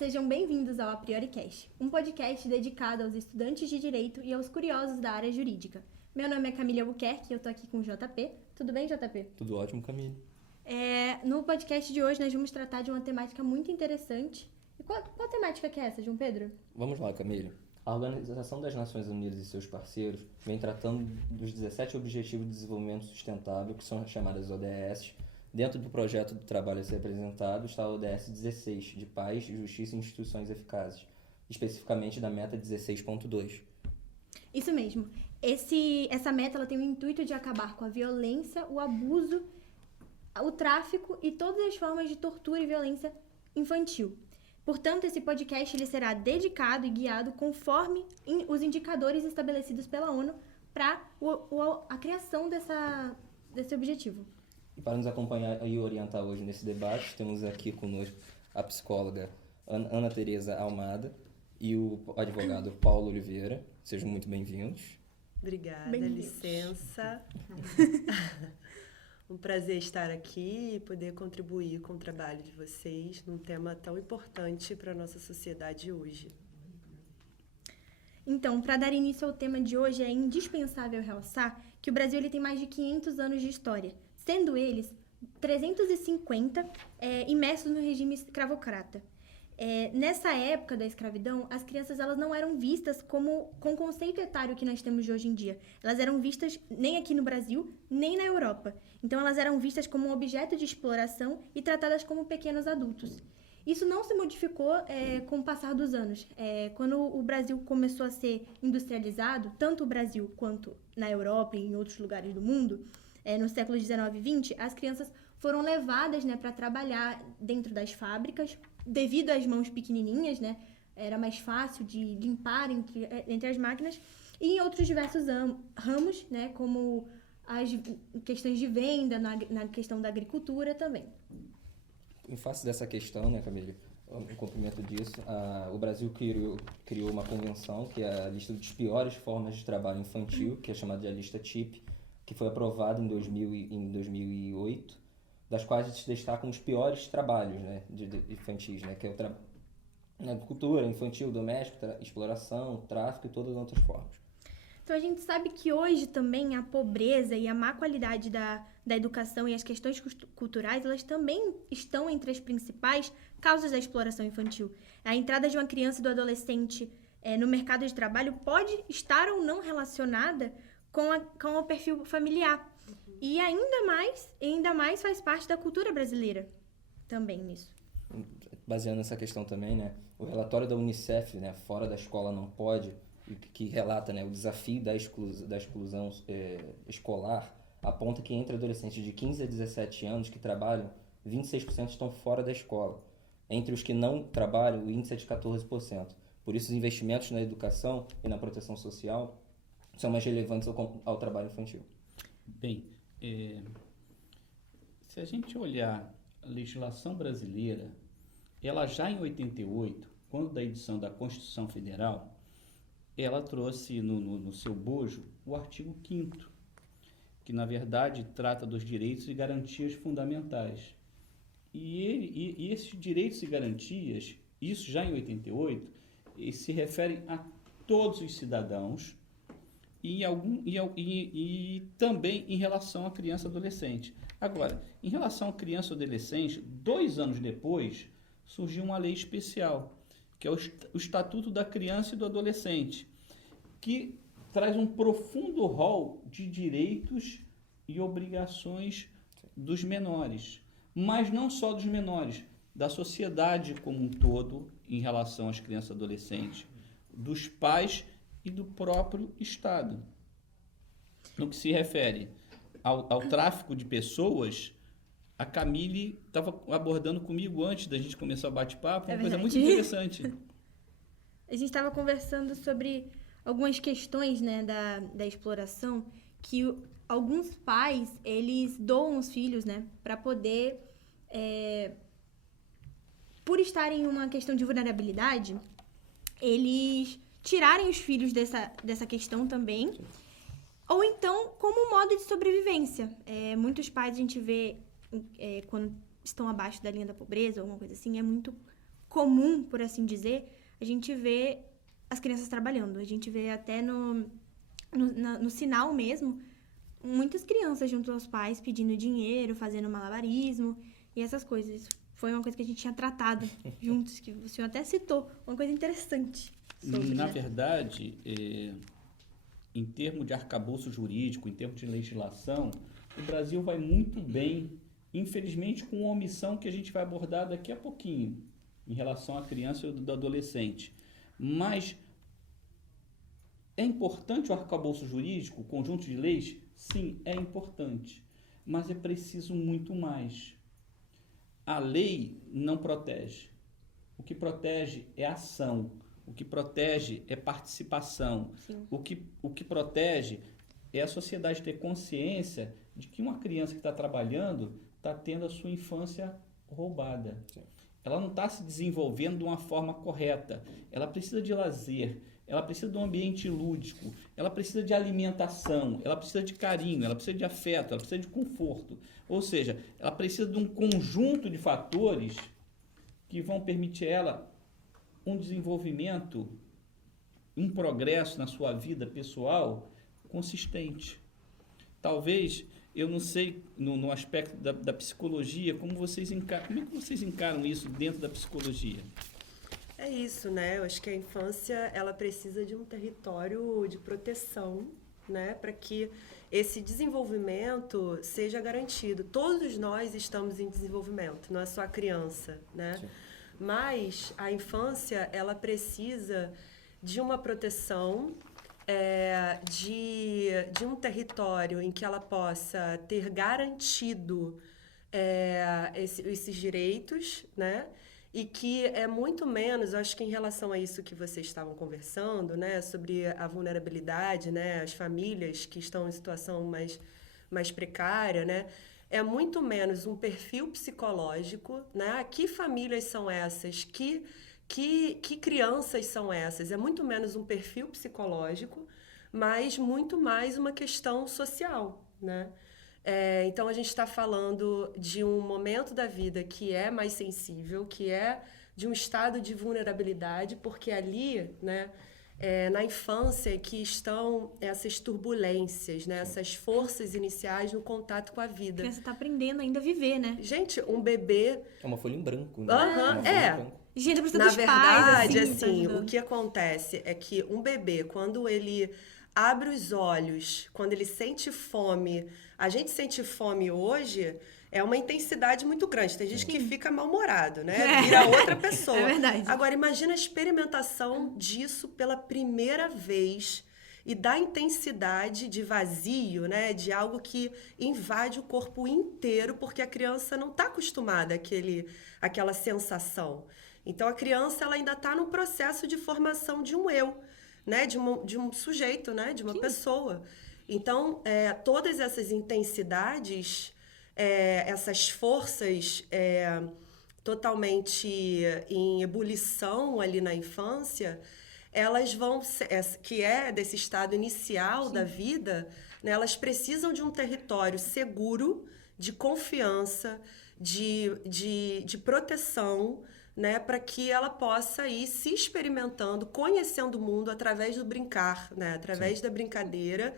sejam bem-vindos ao A Priori Cast, um podcast dedicado aos estudantes de Direito e aos curiosos da área jurídica. Meu nome é Camille Albuquerque e eu tô aqui com o JP. Tudo bem, JP? Tudo ótimo, Camille. No podcast de hoje nós vamos tratar de uma temática muito interessante. E qual temática que é essa, João Pedro? Vamos lá, Camille. A Organização das Nações Unidas e seus parceiros vem tratando dos 17 Objetivos de Desenvolvimento Sustentável, que são chamadas ODS. Dentro do projeto do trabalho a ser apresentado está o ODS 16, de Paz, Justiça e Instituições Eficazes, especificamente da meta 16.2. Isso mesmo. Essa meta ela tem o intuito de acabar com a violência, o abuso, o tráfico e todas as formas de tortura e violência infantil. Portanto, esse podcast ele será dedicado e guiado conforme os indicadores estabelecidos pela ONU para a criação desse objetivo. E para nos acompanhar e orientar hoje nesse debate, temos aqui conosco a psicóloga Ana Tereza Almada e o advogado Paulo Oliveira. Sejam muito bem-vindos. Obrigada, Bem-vindos. licença. Um prazer estar aqui e poder contribuir com o trabalho de vocês num tema tão importante para a nossa sociedade hoje. Então, para dar início ao tema de hoje, é indispensável realçar que o Brasil ele tem mais de 500 anos de história, sendo eles 350 imersos no regime escravocrata. Nessa época da escravidão, as crianças elas não eram vistas com o conceito etário que nós temos de hoje em dia. Elas eram vistas nem aqui no Brasil, nem na Europa. Então, elas eram vistas como um objeto de exploração e tratadas como pequenos adultos. Isso não se modificou com o passar dos anos. Quando o Brasil começou a ser industrializado, tanto o Brasil quanto na Europa e em outros lugares do mundo, nos séculos 19 e 20, as crianças foram levadas para trabalhar dentro das fábricas, devido às mãos pequenininhas, era mais fácil de limpar entre as máquinas, e em outros diversos ramos, como as questões de venda, na questão da agricultura também. Em face dessa questão, Camille, em cumprimento disso, o Brasil criou uma convenção, que é a lista das piores formas de trabalho infantil, que é chamada de a lista TIP, que foi aprovada em 2008, das quais se destacam os piores trabalhos infantis, que é a agricultura infantil, doméstica, exploração, tráfico e todas as outras formas. Então, a gente sabe que hoje também a pobreza e a má qualidade da educação e as questões culturais, elas também estão entre as principais causas da exploração infantil. A entrada de uma criança e do adolescente no mercado de trabalho pode estar ou não relacionada com o perfil familiar. E ainda mais faz parte da cultura brasileira também nisso. Baseando nessa questão também, o relatório da Unicef, Fora da Escola Não Pode, que relata o desafio da exclusão escolar, aponta que entre adolescentes de 15 a 17 anos que trabalham, 26% estão fora da escola. Entre os que não trabalham, o índice é de 14%. Por isso, os investimentos na educação e na proteção social são mais relevantes ao trabalho infantil. Bem, se a gente olhar a legislação brasileira, ela já em 88, quando da edição da Constituição Federal, ela trouxe no seu bojo o artigo 5º, que na verdade trata dos direitos e garantias fundamentais. E esses direitos e garantias, isso já em 88, se refere a todos os cidadãos e também em relação à criança e adolescente. Agora, em relação à criança e adolescente, 2 anos depois, surgiu uma lei especial, que é o Estatuto da Criança e do Adolescente, que traz um profundo rol de direitos e obrigações dos menores, mas não só dos menores, da sociedade como um todo em relação às crianças e adolescentes, dos pais e do próprio Estado. No que se refere ao tráfico de pessoas, a Camille estava abordando comigo antes da gente começar o bate-papo, uma coisa muito interessante. A gente estava conversando sobre algumas questões da exploração, que alguns pais, eles doam os filhos para poder, por estarem em uma questão de vulnerabilidade, eles tirarem os filhos dessa questão também, ou então como um modo de sobrevivência. Muitos pais a gente vê quando estão abaixo da linha da pobreza ou alguma coisa assim, é muito comum, por assim dizer, a gente vê as crianças trabalhando. A gente vê até no sinal mesmo, muitas crianças junto aos pais pedindo dinheiro, fazendo malabarismo e essas coisas. Foi uma coisa que a gente tinha tratado juntos, que o senhor até citou, uma coisa interessante sobre, Na né? verdade, em termos de arcabouço jurídico, em termos de legislação, o Brasil vai muito bem, infelizmente, com uma omissão que a gente vai abordar daqui a pouquinho, em relação à criança e do adolescente. Mas é importante o arcabouço jurídico, o conjunto de leis? Sim, é importante, mas é preciso muito mais. A lei não protege. O que protege é a ação. O que protege é participação. Sim. O que protege é a sociedade ter consciência de que uma criança que está trabalhando está tendo a sua infância roubada. Sim. Ela não está se desenvolvendo de uma forma correta. Ela precisa de lazer, ela precisa de um ambiente lúdico, ela precisa de alimentação, ela precisa de carinho, ela precisa de afeto, ela precisa de conforto. Ou seja, ela precisa de um conjunto de fatores que vão permitir a ela um desenvolvimento, um progresso na sua vida pessoal consistente. Talvez, eu não sei, no aspecto da psicologia, como é que vocês encaram isso dentro da psicologia? É isso, né? Eu acho que a infância, ela precisa de um território de proteção, né? Para que esse desenvolvimento seja garantido. Todos nós estamos em desenvolvimento, não é só a criança, né? Sim. Mas a infância, ela precisa de uma proteção, de um território em que ela possa ter garantido esses direitos, né? E que é muito menos, eu acho que em relação a isso que vocês estavam conversando, né, sobre a vulnerabilidade, né, as famílias que estão em situação mais precária, né, é muito menos um perfil psicológico, né, que famílias são essas, que crianças são essas, é muito menos um perfil psicológico, mas muito mais uma questão social, né. Então, a gente está falando de um momento da vida que é mais sensível, que é de um estado de vulnerabilidade, porque ali, né, na infância que estão essas turbulências, né, essas forças iniciais no contato com a A vida. criança tá aprendendo ainda a viver, né? Gente, um bebê... É uma folha em branco, né? Aham, Uma folha em branco. Gente, precisa Na dos pais, verdade, assim, tá assim, ajudando. o que acontece é que um bebê, quando ele abre os olhos, quando ele sente fome, a gente sente fome hoje, é uma intensidade muito grande. Tem gente que fica mal-humorado, né? Vira outra pessoa. É verdade. Agora, imagina a experimentação disso pela primeira vez e da intensidade de vazio, né? De algo que invade o corpo inteiro, porque a criança não está acostumada àquela sensação. Então, a criança ela ainda está no processo de formação de um eu, né? De um sujeito, né? De uma pessoa. Então, todas essas intensidades, essas forças totalmente em ebulição ali na infância, elas vão, que é desse estado inicial da vida, né? Elas precisam de um território seguro, de confiança, de proteção, né, para que ela possa ir se experimentando, conhecendo o mundo através do brincar, né, através da brincadeira,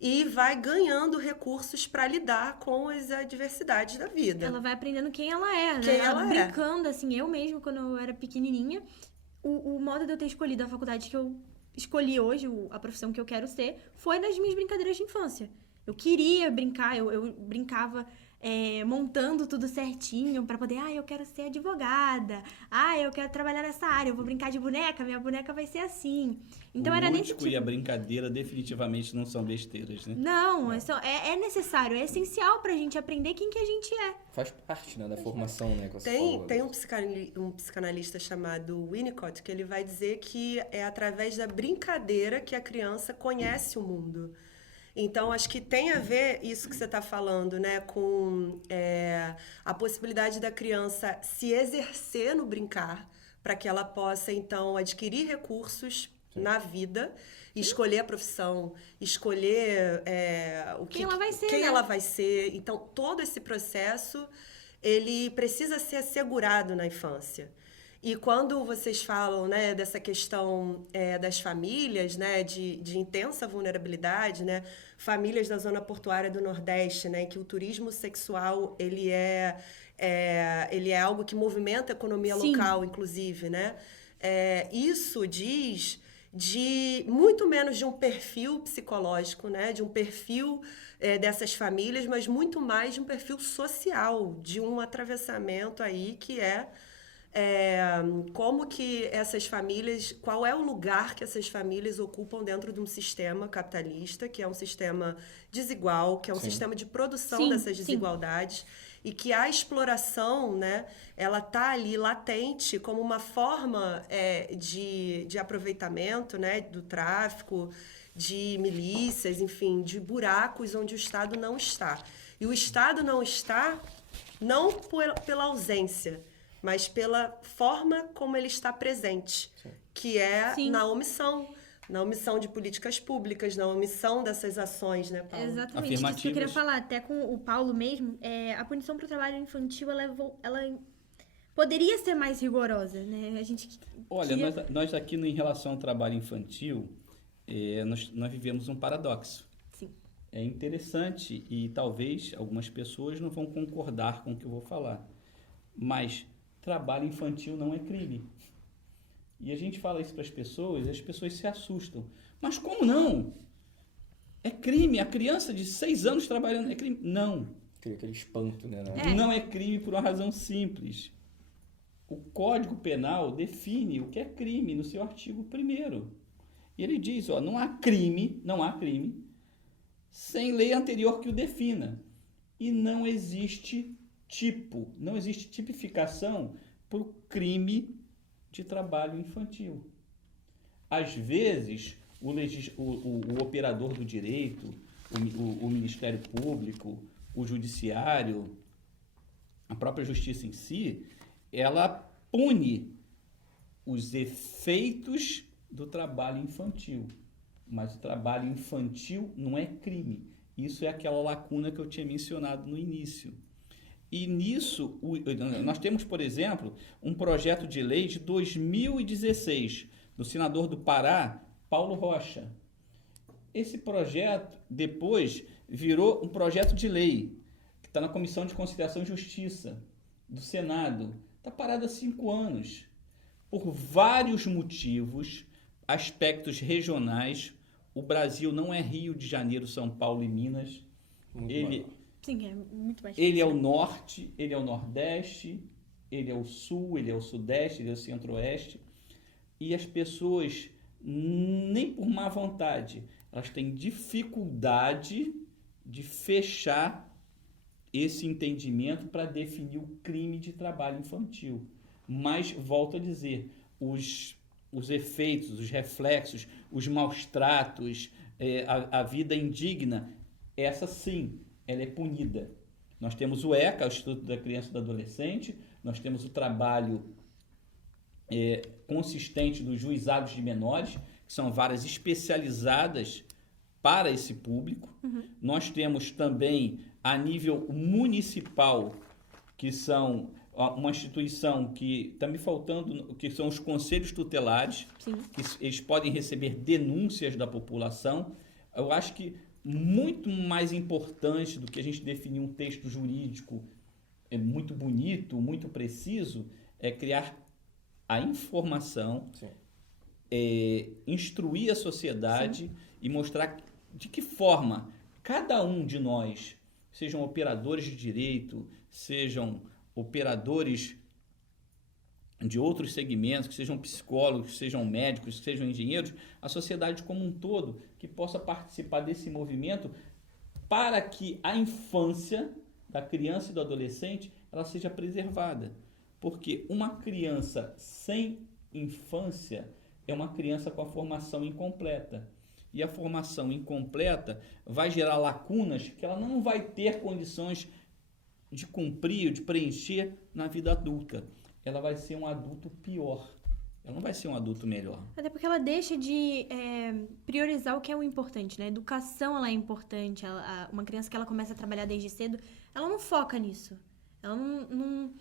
e vai ganhando recursos para lidar com as adversidades da vida. Ela vai aprendendo quem ela é, né? Quem ela é. Brincando, assim, eu mesmo, quando eu era pequenininha, o modo de eu ter escolhido a faculdade que eu escolhi hoje, a profissão que eu quero ser, foi nas minhas brincadeiras de infância. Eu queria brincar, eu brincava montando tudo certinho pra poder, eu quero ser advogada, eu quero trabalhar nessa área, eu vou brincar de boneca, minha boneca vai ser assim. Então O era nesse lúdico tipo. e a brincadeira definitivamente não são besteiras, né? Não, é necessário, é essencial pra gente aprender quem que a gente é. Faz parte, né, da formação, né? Que você falou. Tem um psicanalista chamado Winnicott que ele vai dizer que é através da brincadeira que a criança conhece o mundo. Então, acho que tem a ver isso que você está falando, né, com a possibilidade da criança se exercer no brincar, para que ela possa, então, adquirir recursos na vida, escolher a profissão, escolher Quem ela vai ser, quem né? ela vai ser. Então, todo esse processo, ele precisa ser assegurado na infância. E quando vocês falam, né, dessa questão das famílias, né, de intensa vulnerabilidade, né, famílias da zona portuária do Nordeste, né, que o turismo sexual ele é algo que movimenta a economia Sim. local, inclusive, né? Isso diz de muito menos de um perfil psicológico, né, de um perfil dessas famílias, mas muito mais de um perfil social, de um atravessamento aí que como que essas famílias, qual é o lugar que essas famílias ocupam dentro de um sistema capitalista, que é um sistema desigual, que é um Sim. sistema de produção Sim, dessas sim. desigualdades, e que a exploração, né, ela está ali latente como uma forma de aproveitamento, né, do tráfico, de milícias, enfim, de buracos onde o Estado não está. E o Estado não está não pela ausência, mas pela forma como ele está presente, que é Sim. na omissão de políticas públicas, na omissão dessas ações, né, Paulo? Exatamente, isso que eu queria Afirmativas. falar, até com o Paulo mesmo, a punição para o trabalho infantil, ela poderia ser mais rigorosa, né? A gente Olha, queria... nós aqui em relação ao trabalho infantil, nós vivemos um paradoxo. Sim. É interessante e talvez algumas pessoas não vão concordar com o que eu vou falar, mas trabalho infantil não é crime. E a gente fala isso para as pessoas e as pessoas se assustam. Mas como não? É crime. A criança de 6 anos trabalhando é crime. Não. Cria aquele espanto, né? Não é crime por uma razão simples. O Código Penal define o que é crime no seu artigo 1º. E ele diz, não há crime sem lei anterior que o defina. E não existe tipificação para o crime de trabalho infantil. Às vezes, o operador do direito, o Ministério Público, o Judiciário, a própria Justiça em si, ela pune os efeitos do trabalho infantil. Mas o trabalho infantil não é crime. Isso é aquela lacuna que eu tinha mencionado no início. E nisso, nós temos, por exemplo, um projeto de lei de 2016, do senador do Pará, Paulo Rocha. Esse projeto, depois, virou um projeto de lei, que está na Comissão de Conciliação e Justiça do Senado. Está parado há 5 anos. Por vários motivos, aspectos regionais, o Brasil não é Rio de Janeiro, São Paulo e Minas. Sim, é muito mais Ele é o difícil. norte, ele é o nordeste, ele é o sul, ele é o sudeste, ele é o centro-oeste. E as pessoas, nem por má vontade, elas têm dificuldade de fechar esse entendimento para definir o crime de trabalho infantil. Mas, volto a dizer, os efeitos, os reflexos, os maus-tratos, a vida indigna, essa sim, ela é punida. Nós temos o ECA, o Instituto da Criança e do Adolescente, nós temos o trabalho consistente dos juizados de menores, que são varas especializadas para esse público. Uhum. Nós temos também, a nível municipal, que são uma instituição que está me faltando, que são os conselhos tutelares, Sim. que eles podem receber denúncias da população. Eu acho que muito mais importante do que a gente definir um texto jurídico muito bonito, muito preciso, é criar a informação, instruir a sociedade e mostrar de que forma cada um de nós, sejam operadores de direito, sejam operadores de outros segmentos, que sejam psicólogos, que sejam médicos, que sejam engenheiros, a sociedade como um todo que possa participar desse movimento para que a infância da criança e do adolescente ela seja preservada. Porque uma criança sem infância é uma criança com a formação incompleta. E a formação incompleta vai gerar lacunas que ela não vai ter condições de cumprir, de preencher na vida adulta. Ela vai ser um adulto pior. Ela não vai ser um adulto melhor. Até porque ela deixa de priorizar o que é o importante, né? Educação, ela é importante. Uma criança que ela começa a trabalhar desde cedo, ela não foca nisso. Ela não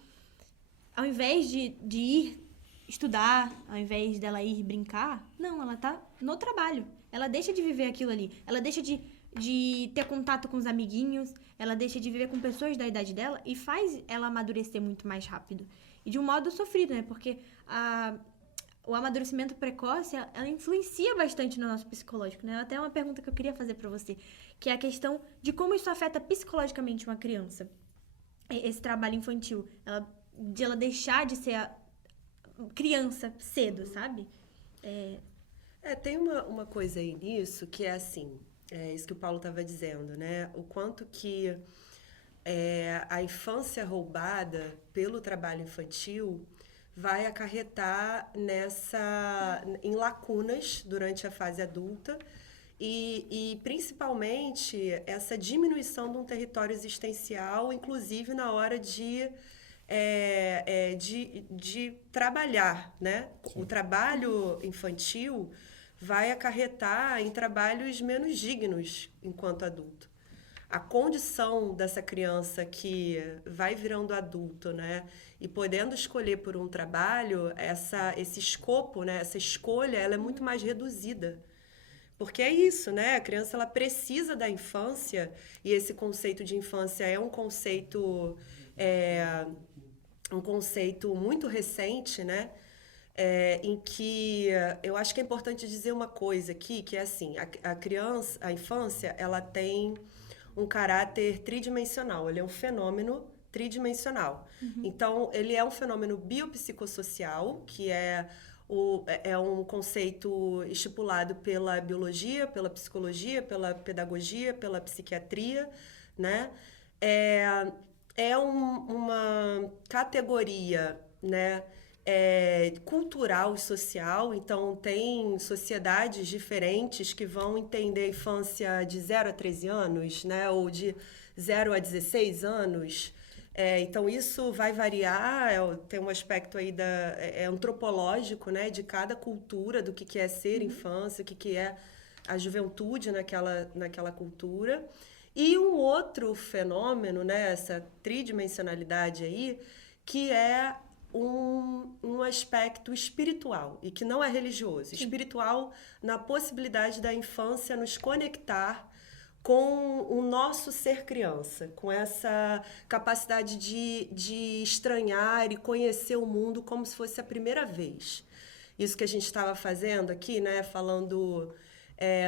ao invés de ir estudar, ao invés dela ir brincar, não, ela tá no trabalho. Ela deixa de viver aquilo ali. Ela deixa de ter contato com os amiguinhos, ela deixa de viver com pessoas da idade dela e faz ela amadurecer muito mais rápido. E de um modo sofrido, né? Porque o amadurecimento precoce, ela influencia bastante no nosso psicológico, né? Até uma pergunta que eu queria fazer pra você, que é a questão de como isso afeta psicologicamente uma criança. Esse trabalho infantil, de ela deixar de ser criança cedo, sabe? Tem uma coisa aí nisso que é assim, isso que o Paulo estava dizendo, né? O quanto que a infância roubada pelo trabalho infantil vai acarretar em lacunas durante a fase adulta e principalmente essa diminuição de um território existencial, inclusive na hora de trabalhar, né? Sim. O trabalho infantil vai acarretar em trabalhos menos dignos enquanto adulto. A condição dessa criança que vai virando adulto, né, e podendo escolher por um trabalho, esse escopo, né, essa escolha, ela é muito mais reduzida. Porque é isso, né? A criança ela precisa da infância, e esse conceito de infância é um conceito muito recente, né? Em que eu acho que é importante dizer uma coisa aqui, que é assim, a infância, ela tem um caráter tridimensional, ele é um fenômeno tridimensional. Então, ele é um fenômeno biopsicossocial, que é um conceito estipulado pela biologia, pela psicologia, pela pedagogia, pela psiquiatria, né? Uma categoria, né, cultural e social, então tem sociedades diferentes que vão entender a infância de 0 a 13 anos, né, ou de 0 a 16 anos. Então, isso vai variar, tem um aspecto aí antropológico, né, de cada cultura, do que é ser infância, o que é a juventude naquela cultura. E um outro fenômeno, né, essa tridimensionalidade aí, que é um aspecto espiritual e que não é religioso. Sim. Espiritual na possibilidade da infância nos conectar com o nosso ser criança, com essa capacidade de estranhar e conhecer o mundo como se fosse a primeira vez. Isso que a gente estava fazendo aqui, né, falando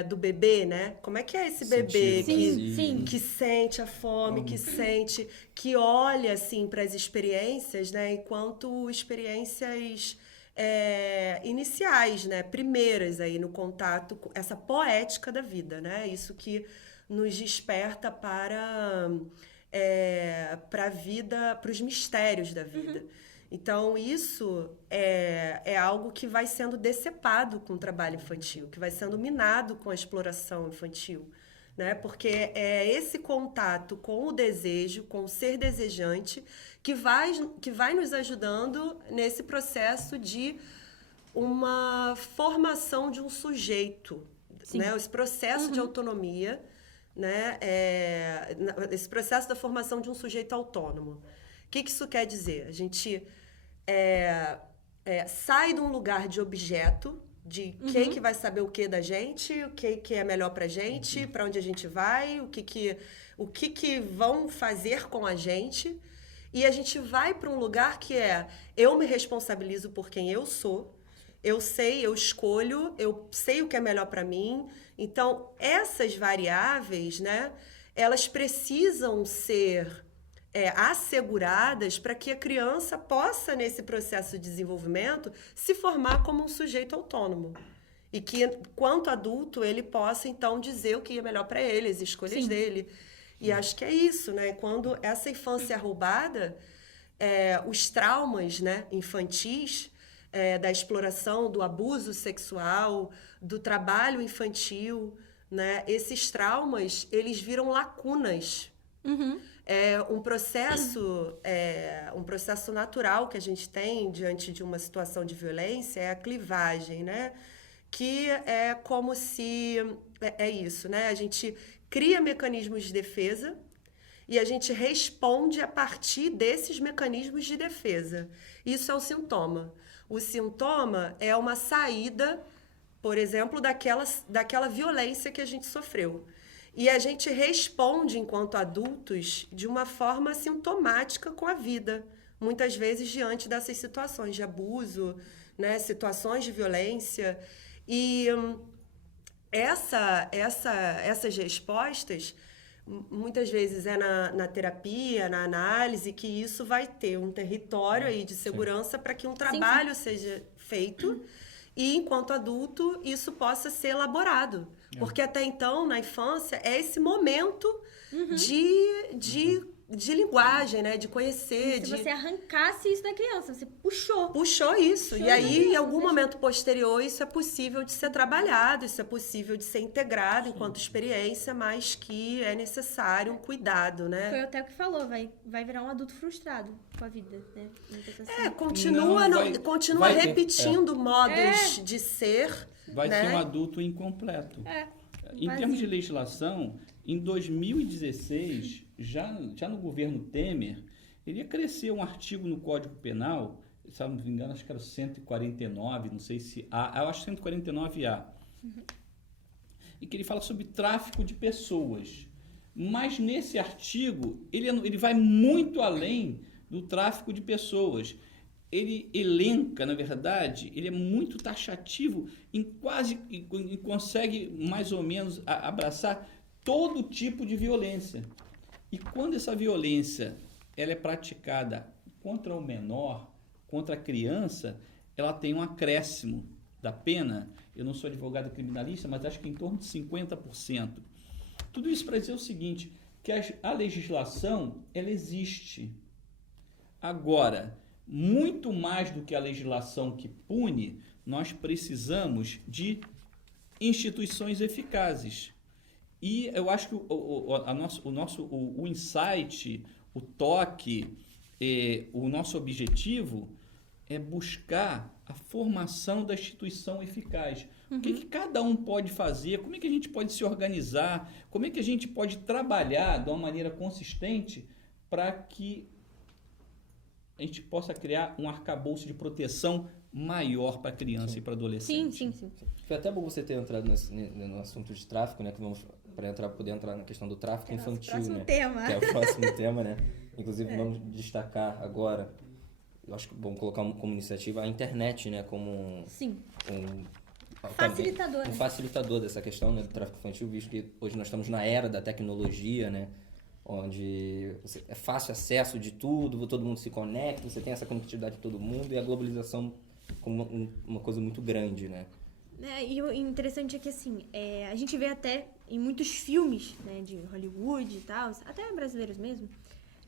do bebê, né? Como é que é esse bebê que sente a fome, que olha assim para as experiências, né? Enquanto experiências iniciais, né? Primeiras aí no contato com essa poética da vida, né? Isso que nos desperta para a vida, para os mistérios da vida. Então, isso é algo que vai sendo decepado com o trabalho infantil, que vai sendo minado com a exploração infantil, né? Porque é esse contato com o desejo, com o ser desejante, que vai nos ajudando nesse processo de uma formação de um sujeito, né? Esse processo de autonomia, né? Esse processo da formação de um sujeito autônomo. O que isso quer dizer? A gente sai de um lugar de objeto, de quem que vai saber o que da gente, o que é melhor pra gente, para onde a gente vai, o que vão fazer com a gente, e a gente vai para um lugar que eu me responsabilizo por quem eu sou, eu sei, eu escolho, eu sei o que é melhor para mim. Então, essas variáveis, né, elas precisam ser asseguradas para que a criança possa, nesse processo de desenvolvimento, se formar como um sujeito autônomo. E que, quanto adulto, ele possa, então, dizer o que é melhor para ele, as escolhas dele. E acho que é isso, né? Quando essa infância é roubada, os traumas, né, infantis, da exploração, do abuso sexual, do trabalho infantil, né? Esses traumas, eles viram lacunas. Um processo natural que a gente tem diante de uma situação de violência é a clivagem, né? Que é como se... É isso, né? A gente cria mecanismos de defesa e a gente responde a partir desses mecanismos de defesa. Isso é o sintoma. O sintoma é uma saída, por exemplo, daquela violência que a gente sofreu. E a gente responde, enquanto adultos, de uma forma sintomática com a vida, muitas vezes diante dessas situações de abuso, né, situações de violência. E essas respostas, muitas vezes é na terapia, na análise, que isso vai ter um território aí de segurança para que um trabalho seja feito e, enquanto adulto, isso possa ser elaborado. Porque até então, na infância, é esse momento de linguagem, né? De conhecer. Se você arrancasse isso da criança, você puxou. Puxou isso. E aí, em algum momento posterior, isso é possível de ser trabalhado, isso é possível de ser integrado enquanto experiência, mas que é necessário um cuidado, né? Foi até o que falou, vai virar um adulto frustrado com a vida, né? Continua repetindo modos de ser. Vai né? ser um adulto incompleto. Em termos de legislação, em 2016, já no governo Temer, ele ia crescer um artigo no Código Penal, se não me engano, acho que era o 149, não sei se eu acho 149A, e que ele fala sobre tráfico de pessoas. Mas nesse artigo, ele vai muito além do tráfico de pessoas. Ele elenca, na verdade, ele é muito taxativo e consegue mais ou menos abraçar todo tipo de violência. E quando essa violência ela é praticada contra o menor, contra a criança, ela tem um acréscimo da pena. Eu não sou advogado criminalista, mas acho que em torno de 50%. Tudo isso para dizer o seguinte, que a legislação, ela existe. Agora, muito mais do que a legislação que pune, nós precisamos de instituições eficazes. E eu acho que o insight, o toque, o nosso objetivo é buscar a formação da instituição eficaz. O que cada um pode fazer, como é que a gente pode se organizar, como é que a gente pode trabalhar de uma maneira consistente para que a gente possa criar um arcabouço de proteção maior para a criança e para o adolescente. Sim. Foi até bom você ter entrado no assunto de tráfico, né? Que vamos poder entrar na questão do tráfico infantil, próximo né? tema. Que é o próximo tema, né? Inclusive, vamos destacar agora, eu acho que vamos colocar como iniciativa a internet, né? Como Facilitador. Um facilitador dessa questão, né, do tráfico infantil, visto que hoje nós estamos na era da tecnologia, né? Onde é fácil acesso de tudo, todo mundo se conecta, você tem essa conectividade de todo mundo e a globalização como uma coisa muito grande, né? E o interessante é que, assim, a gente vê até em muitos filmes, né, de Hollywood e tal, até brasileiros mesmo,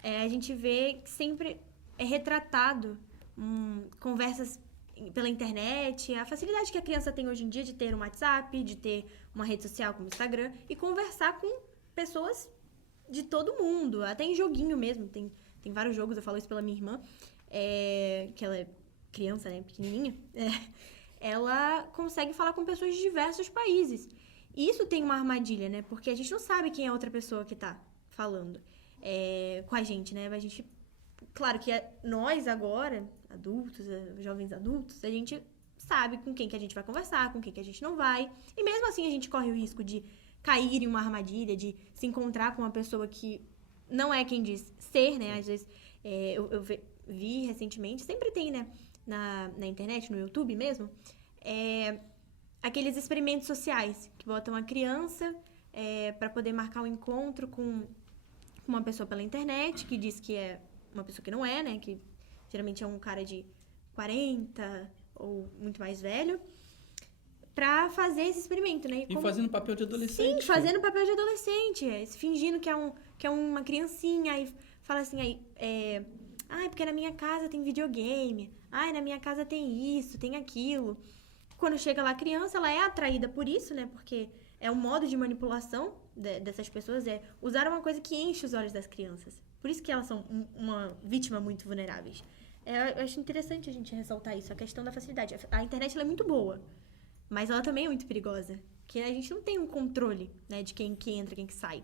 a gente vê que sempre é retratado conversas pela internet, a facilidade que a criança tem hoje em dia de ter um WhatsApp, de ter uma rede social como o Instagram e conversar com pessoas de todo mundo, até em joguinho mesmo, tem vários jogos, eu falo isso pela minha irmã, que ela é criança, né, pequenininha, ela consegue falar com pessoas de diversos países. E isso tem uma armadilha, né, porque a gente não sabe quem é a outra pessoa que tá falando com a gente, né, a gente, claro que nós agora, adultos, jovens adultos, a gente sabe com quem que a gente vai conversar, com quem que a gente não vai, e mesmo assim a gente corre o risco de cair em uma armadilha, de se encontrar com uma pessoa que não é quem diz ser, né? Às vezes, eu vi recentemente, sempre tem, né? Na internet, no YouTube mesmo, aqueles experimentos sociais que botam a criança para poder marcar um encontro com uma pessoa pela internet, que diz que é uma pessoa que não é, né? Que geralmente é um cara de 40 ou muito mais velho, pra fazer esse experimento, né? E fazendo papel de adolescente. Sim, fazendo papel de adolescente, fingindo que é uma criancinha, aí fala assim, porque na minha casa tem videogame, na minha casa tem isso, tem aquilo. Quando chega lá a criança, ela é atraída por isso, né? Porque é um modo de manipulação dessas pessoas, usar uma coisa que enche os olhos das crianças. Por isso que elas são uma vítima muito vulneráveis. Eu acho interessante a gente ressaltar isso, a questão da facilidade. A internet ela é muito boa, mas ela também é muito perigosa, porque a gente não tem um controle, né, de quem que entra, quem que sai.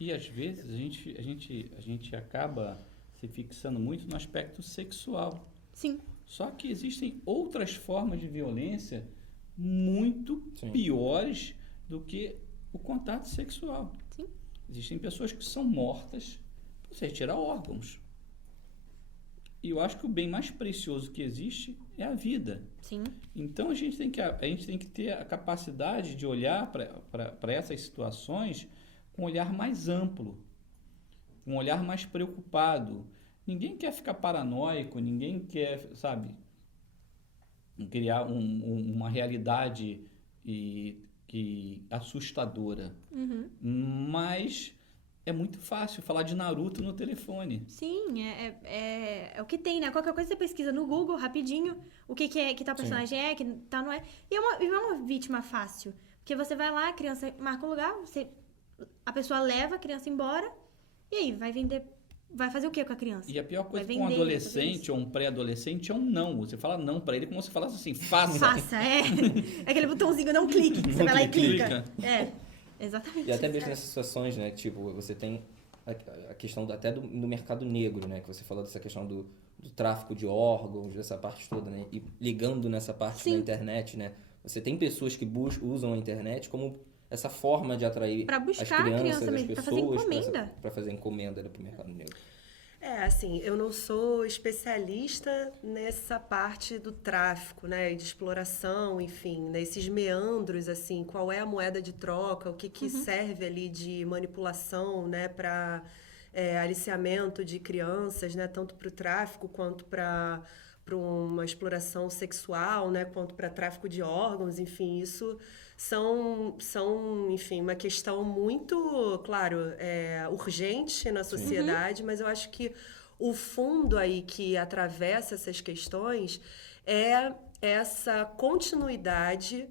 E às vezes a gente acaba se fixando muito no aspecto sexual. Sim. Só que existem outras formas de violência muito Sim. piores do que o contato sexual. Sim. Existem pessoas que são mortas por você retirar órgãos. E eu acho que o bem mais precioso que existe é a vida. Sim. Então a gente tem que ter a capacidade de olhar para essas situações com um olhar mais amplo, um olhar mais preocupado. Ninguém quer ficar paranoico, ninguém quer, sabe, criar uma realidade assustadora. Uhum. Mas é muito fácil falar de Naruto no telefone. Sim, é o que tem, né? Qualquer coisa você pesquisa no Google, rapidinho, o que é, que tal personagem é, que tal não é. E não é uma vítima fácil. Porque você vai lá, a criança marca um lugar, a pessoa leva a criança embora, e aí, vai fazer o que com a criança? E a pior coisa Vai com um vender, fazer adolescente isso. ou um pré-adolescente é um não. Você fala não pra ele como se falasse assim, faça. Faça, é. É aquele botãozinho, não clique, que você vai lá e clica. É, exatamente. E até mesmo nessas situações, né, que, tipo, você tem a questão até do mercado negro, né, que você falou dessa questão do tráfico de órgãos, dessa parte toda, né, e ligando nessa parte Sim. da internet, né, você tem pessoas que usam a internet como essa forma de atrair Pra buscar as a crianças, criança as mesmo, pra fazer pessoas, encomenda. para fazer encomenda para o mercado negro. Assim, eu não sou especialista nessa parte do tráfico, né, e de exploração, enfim, nesses meandros, assim, qual é a moeda de troca, o que serve ali de manipulação, né, para aliciamento de crianças, né, tanto para o tráfico quanto para uma exploração sexual, né, quanto para tráfico de órgãos, enfim, isso são, enfim, uma questão muito, claro, urgente na sociedade, mas eu acho que o fundo aí que atravessa essas questões é essa continuidade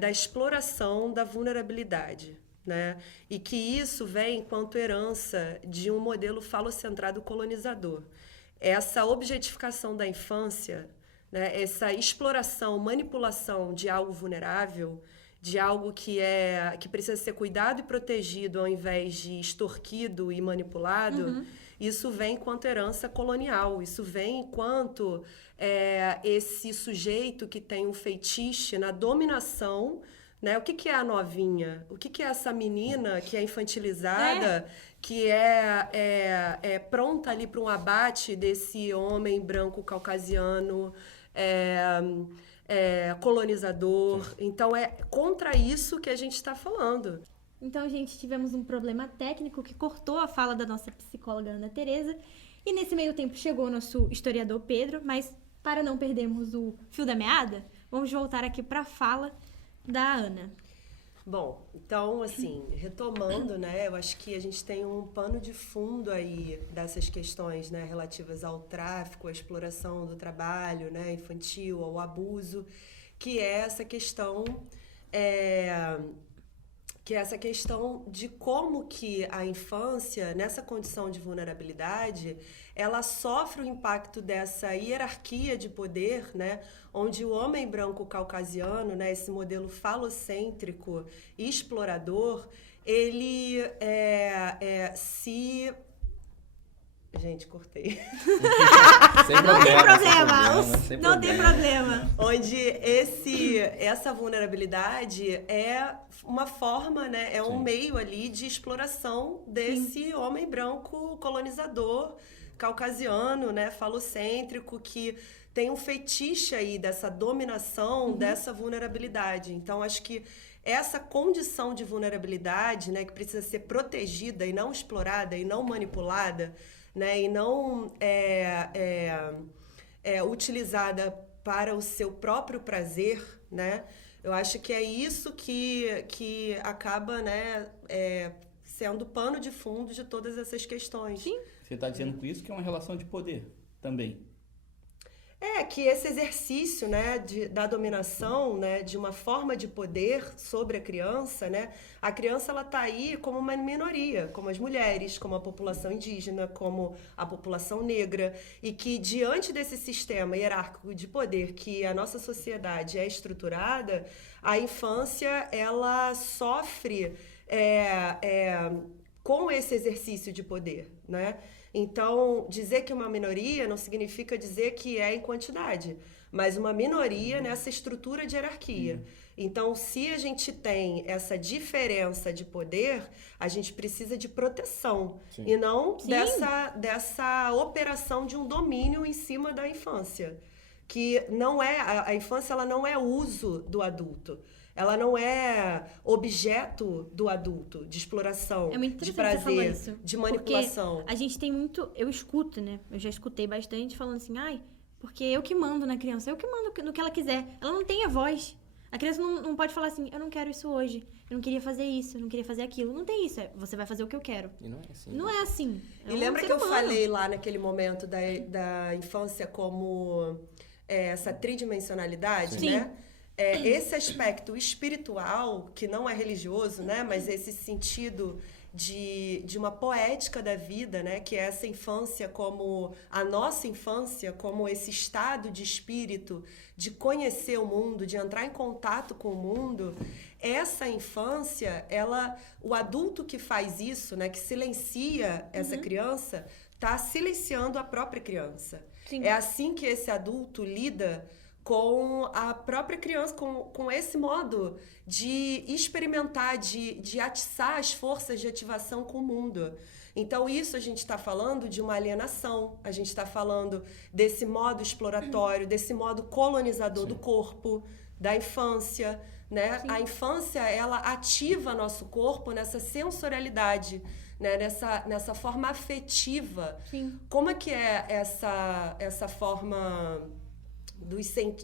da exploração da vulnerabilidade, né? E que isso vem enquanto herança de um modelo falocentrado colonizador. Essa objetificação da infância, né, essa exploração, manipulação de algo vulnerável, de algo que precisa ser cuidado e protegido ao invés de extorquido e manipulado, isso vem enquanto herança colonial, isso vem enquanto esse sujeito que tem um feitiço na dominação, né? O que é a novinha? O que é essa menina que é infantilizada, que é pronta ali para um abate desse homem branco caucasiano, colonizador? Então, é contra isso que a gente está falando. Então, gente, tivemos um problema técnico que cortou a fala da nossa psicóloga Ana Tereza. E nesse meio tempo chegou o nosso historiador Pedro, mas para não perdermos o fio da meada, vamos voltar aqui para a fala da Ana. Bom, então, assim, retomando, né, eu acho que a gente tem um pano de fundo aí dessas questões, né, relativas ao tráfico, à exploração do trabalho, né, infantil, ao abuso, que é essa questão de como que a infância, nessa condição de vulnerabilidade, ela sofre o impacto dessa hierarquia de poder, né, onde o homem branco caucasiano, né, esse modelo falocêntrico e explorador, ele se... Gente, cortei. Sem Não tem problema. Não tem problema. Onde essa vulnerabilidade é uma forma, né, é um meio ali de exploração desse homem branco colonizador, caucasiano, né, falocêntrico, que tem um fetiche aí dessa dominação, dessa vulnerabilidade. Então, acho que essa condição de vulnerabilidade, né, que precisa ser protegida e não explorada e não manipulada, né, e não utilizada para o seu próprio prazer, né? Eu acho que é isso que acaba, né, sendo pano de fundo de todas essas questões. Sim. Você está dizendo com isso que é uma relação de poder também. Que esse exercício, né, da dominação, né, de uma forma de poder sobre a criança, né, a criança ela está aí como uma minoria, como as mulheres, como a população indígena, como a população negra, e que diante desse sistema hierárquico de poder que a nossa sociedade é estruturada, a infância ela sofre com esse exercício de poder, né? Então, dizer que uma minoria não significa dizer que é em quantidade, mas uma minoria nessa estrutura de hierarquia. Então, se a gente tem essa diferença de poder, a gente precisa de proteção e não dessa operação de um domínio em cima da infância, que não é a infância, ela não é uso do adulto. Ela não é objeto do adulto, de exploração, de prazer, de manipulação. Porque a gente tem muito... Eu escuto, né? Eu já escutei bastante falando assim, porque eu que mando na criança, eu que mando no que ela quiser. Ela não tem a voz. A criança não pode falar assim, eu não quero isso hoje, eu não queria fazer isso, eu não queria fazer aquilo. Não tem isso, você vai fazer o que eu quero. E não é assim. Não é assim. E lembra que eu falei lá naquele momento da infância como essa tridimensionalidade, Sim. né? Esse aspecto espiritual, que não é religioso, né? Mas esse sentido de uma poética da vida, né? Que é essa infância como a nossa infância, como esse estado de espírito, de conhecer o mundo, de entrar em contato com o mundo. Essa infância, o adulto que faz isso, né? Que silencia essa criança, está silenciando a própria criança. Sim. É assim que esse adulto lida com a própria criança, com esse modo de experimentar, de atiçar as forças de ativação com o mundo. Então, isso a gente está falando de uma alienação, a gente está falando desse modo exploratório, desse modo colonizador do corpo, da infância, né? A infância, ela ativa nosso corpo nessa sensorialidade, né? Nessa forma afetiva. Sim. Como é que é essa forma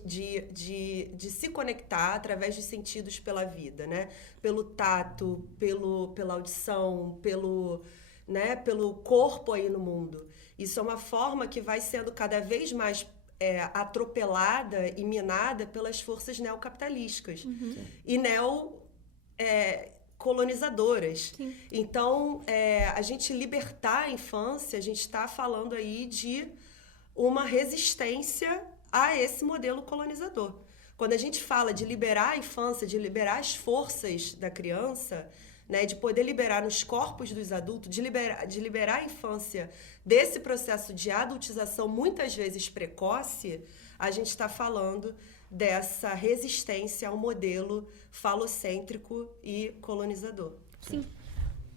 de se conectar através dos sentidos pela vida, né? Pelo tato, pela audição, pelo corpo aí no mundo. Isso é uma forma que vai sendo cada vez mais atropelada e minada pelas forças neocapitalistas e colonizadoras. Sim. Então, a gente libertar a infância, a gente está falando aí de uma resistência a esse modelo colonizador. Quando a gente fala de liberar a infância, de liberar as forças da criança, né, de poder liberar nos corpos dos adultos, de liberar a infância desse processo de adultização, muitas vezes precoce, a gente está falando dessa resistência ao modelo falocêntrico e colonizador. Sim.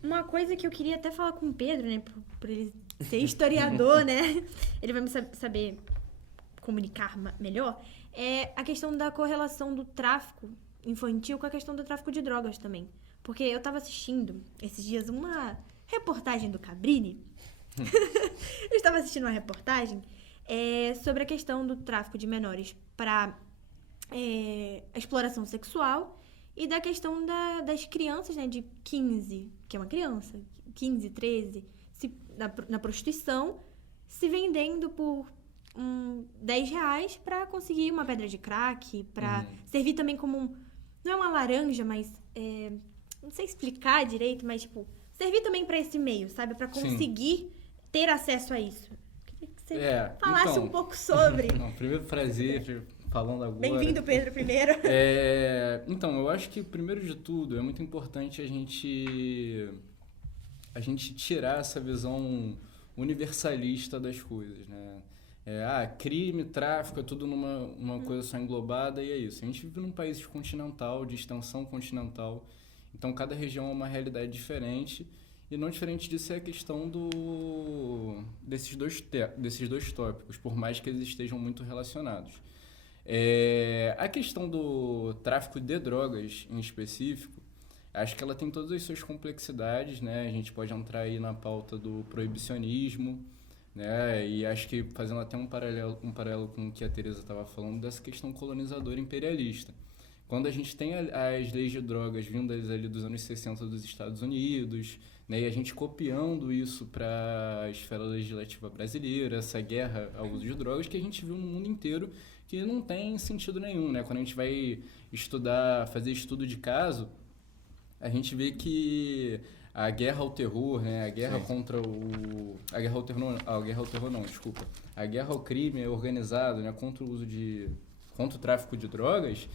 Uma coisa que eu queria até falar com o Pedro, né, por ele ser historiador, né, ele vai me saber comunicar melhor, é a questão da correlação do tráfico infantil com a questão do tráfico de drogas também. Porque eu tava assistindo esses dias uma reportagem do Cabrini. Eu estava assistindo uma reportagem sobre a questão do tráfico de menores para a exploração sexual e da questão das crianças, né, de 15, que é uma criança, 15, 13, na prostituição, se vendendo por R$10 para conseguir uma pedra de crack, para servir também como não é uma laranja, mas não sei explicar direito, mas tipo, servir também para esse meio, sabe? Para conseguir ter acesso a isso. Queria que você falasse um pouco sobre. Não, primeiro prazer, falando agora. Bem-vindo, Pedro, primeiro. Então, eu acho que primeiro de tudo é muito importante a gente tirar essa visão universalista das coisas, né? Crime, tráfico, é tudo numa coisa só englobada e é isso. A gente vive num país continental, de extensão continental, então cada região é uma realidade diferente e não diferente disso é a questão desses dois tópicos, por mais que eles estejam muito relacionados. A questão do tráfico de drogas em específico, acho que ela tem todas as suas complexidades, né? A gente pode entrar aí na pauta do proibicionismo, né? E acho que fazendo até um paralelo com o que a Teresa estava falando dessa questão colonizadora imperialista. Quando a gente tem as leis de drogas vindas ali dos anos 60 dos Estados Unidos, né? E a gente copiando isso para a esfera legislativa brasileira, essa guerra ao uso de drogas que a gente viu no mundo inteiro, que não tem sentido nenhum, né? Quando a gente vai fazer estudo de caso, a gente vê que a guerra ao terror, né? A guerra contra a guerra ao terror não, desculpa. A guerra ao crime organizado, né? Contra o uso de contra o tráfico de drogas,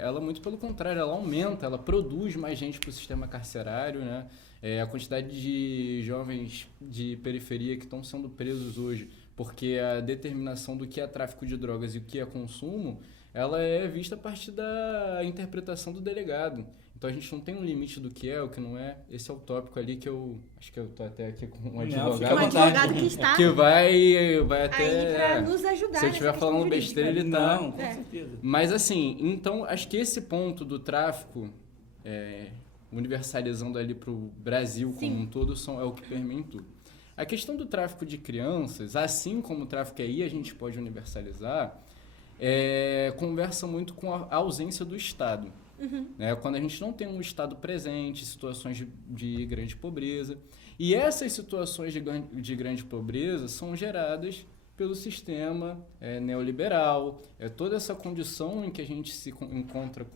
ela, muito pelo contrário, ela aumenta, ela produz mais gente para o sistema carcerário, né? A quantidade de jovens de periferia que estão sendo presos hoje, porque a determinação do que é tráfico de drogas e o que é consumo, ela é vista a partir da interpretação do delegado. Então a gente não tem um limite do que é, o que não é. Esse é o tópico ali que eu acho que eu tô até aqui com um advogado. fica à Um vontade. advogado que está Que vai até... aí para nos ajudar. Se eu nessa estiver questão falando jurídica. besteira, ele tá... Não, com certeza. Mas assim, então acho que esse ponto do tráfico, universalizando ali para o Brasil como Sim. um todo, é o que permeia em tudo. A questão do tráfico de crianças, assim como o tráfico aí a gente pode universalizar, conversa muito com a ausência do Estado. Né? Quando a gente não tem um Estado presente, situações de grande pobreza. E essas situações de grande pobreza são geradas pelo sistema neoliberal, toda essa condição em que a gente se encontra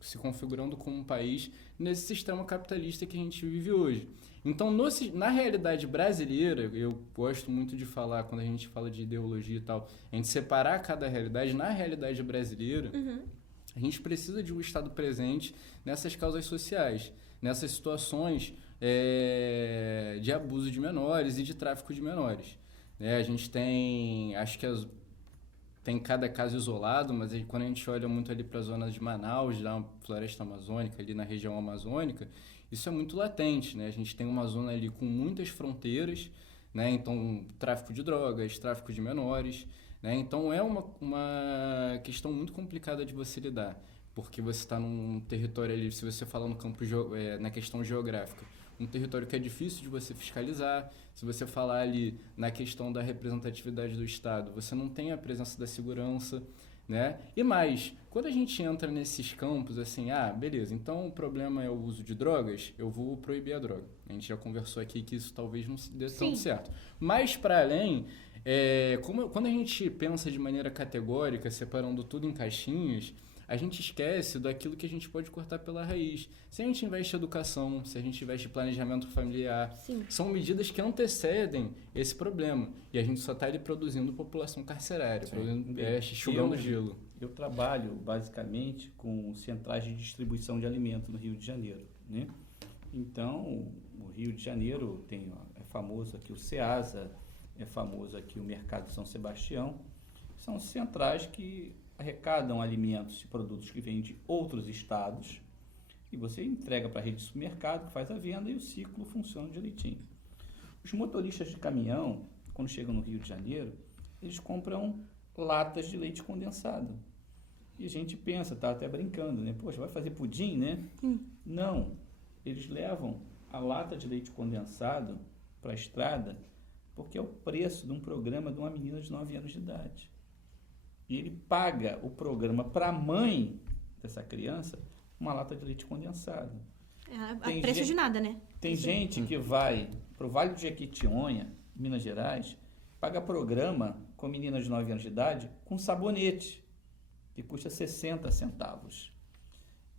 se configurando como um país nesse sistema capitalista que a gente vive hoje. Então, na realidade brasileira, eu gosto muito de falar, quando a gente fala de ideologia e tal, a gente separar cada realidade. Na realidade brasileira, a gente precisa de um Estado presente nessas causas sociais, nessas situações de abuso de menores e de tráfico de menores. A gente tem, acho que tem cada caso isolado, mas aí, quando a gente olha muito ali para a zona de Manaus, da floresta amazônica, ali na região amazônica, isso é muito latente, né? A gente tem uma zona ali com muitas fronteiras, né? Então, tráfico de drogas, tráfico de menores, né? Então, é uma questão muito complicada de você lidar, porque você está num território ali, se você falar no campo, na questão geográfica, um território que é difícil de você fiscalizar. Se você falar ali na questão da representatividade do Estado, você não tem a presença da segurança, né? E mais, quando a gente entra nesses campos, assim, beleza, então o problema é o uso de drogas, eu vou proibir a droga. A gente já conversou aqui que isso talvez não dê tão certo. Mas, para além, quando a gente pensa de maneira categórica, separando tudo em caixinhas, a gente esquece daquilo que a gente pode cortar pela raiz. Se a gente investe em educação, se a gente investe em planejamento familiar, são medidas que antecedem esse problema. E a gente só está ali produzindo população carcerária, enxugando gelo. Eu trabalho basicamente com centrais de distribuição de alimento no Rio de Janeiro, né? Então, o Rio de Janeiro é famoso aqui o Ceasa, é famoso aqui o Mercado São Sebastião. São centrais que arrecadam alimentos e produtos que vêm de outros estados e você entrega para a rede de supermercado, que faz a venda e o ciclo funciona direitinho. Os motoristas de caminhão, quando chegam no Rio de Janeiro, eles compram latas de leite condensado. E a gente pensa, tá até brincando, né? Poxa, vai fazer pudim, né? Não. Eles levam a lata de leite condensado para a estrada porque é o preço de um programa de uma menina de 9 anos de idade. E ele paga o programa para a mãe dessa criança uma lata de leite condensado. A preço de nada, né? Tem gente que vai para o Vale do Jequitinhonha, Minas Gerais, paga programa com menina de 9 anos de idade com sabonete, que custa 60 centavos.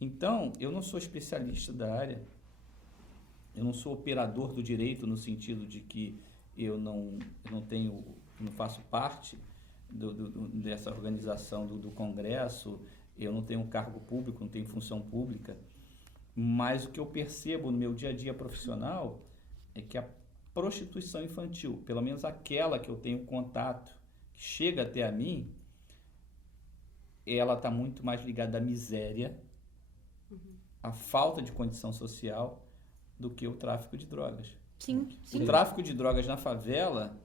Então, eu não sou especialista da área, eu não sou operador do direito no sentido de que eu não faço parte dessa organização do Congresso, eu não tenho cargo público, não tenho função pública, mas o que eu percebo no meu dia a dia profissional é que a prostituição infantil, pelo menos aquela que eu tenho contato, que chega até a mim, ela está muito mais ligada à miséria, à falta de condição social, do que o tráfico de drogas. Sim. O tráfico de drogas na favela,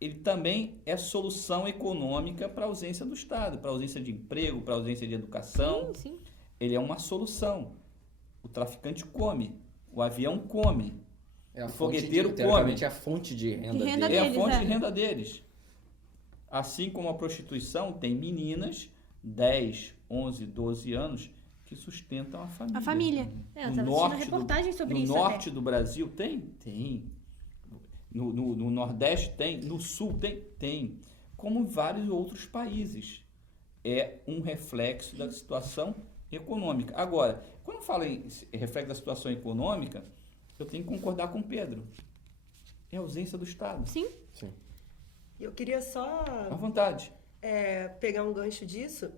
ele também é solução econômica para a ausência do Estado, para a ausência de emprego, para a ausência de educação. Sim. Ele é uma solução. O traficante come, o avião come, o fogueteiro come. É a fonte de renda De renda dele. É a fonte de renda deles. Assim como a prostituição, tem meninas, 10, 11, 12 anos, que sustentam a família. A família. Eu estava assistindo uma reportagem sobre isso. No norte do Brasil tem? Tem. No Nordeste tem, no Sul tem, como em vários outros países. É um reflexo da situação econômica. Agora, quando eu falo em reflexo da situação econômica, eu tenho que concordar com o Pedro. É a ausência do Estado. Sim. Eu queria só À vontade. pegar um gancho disso,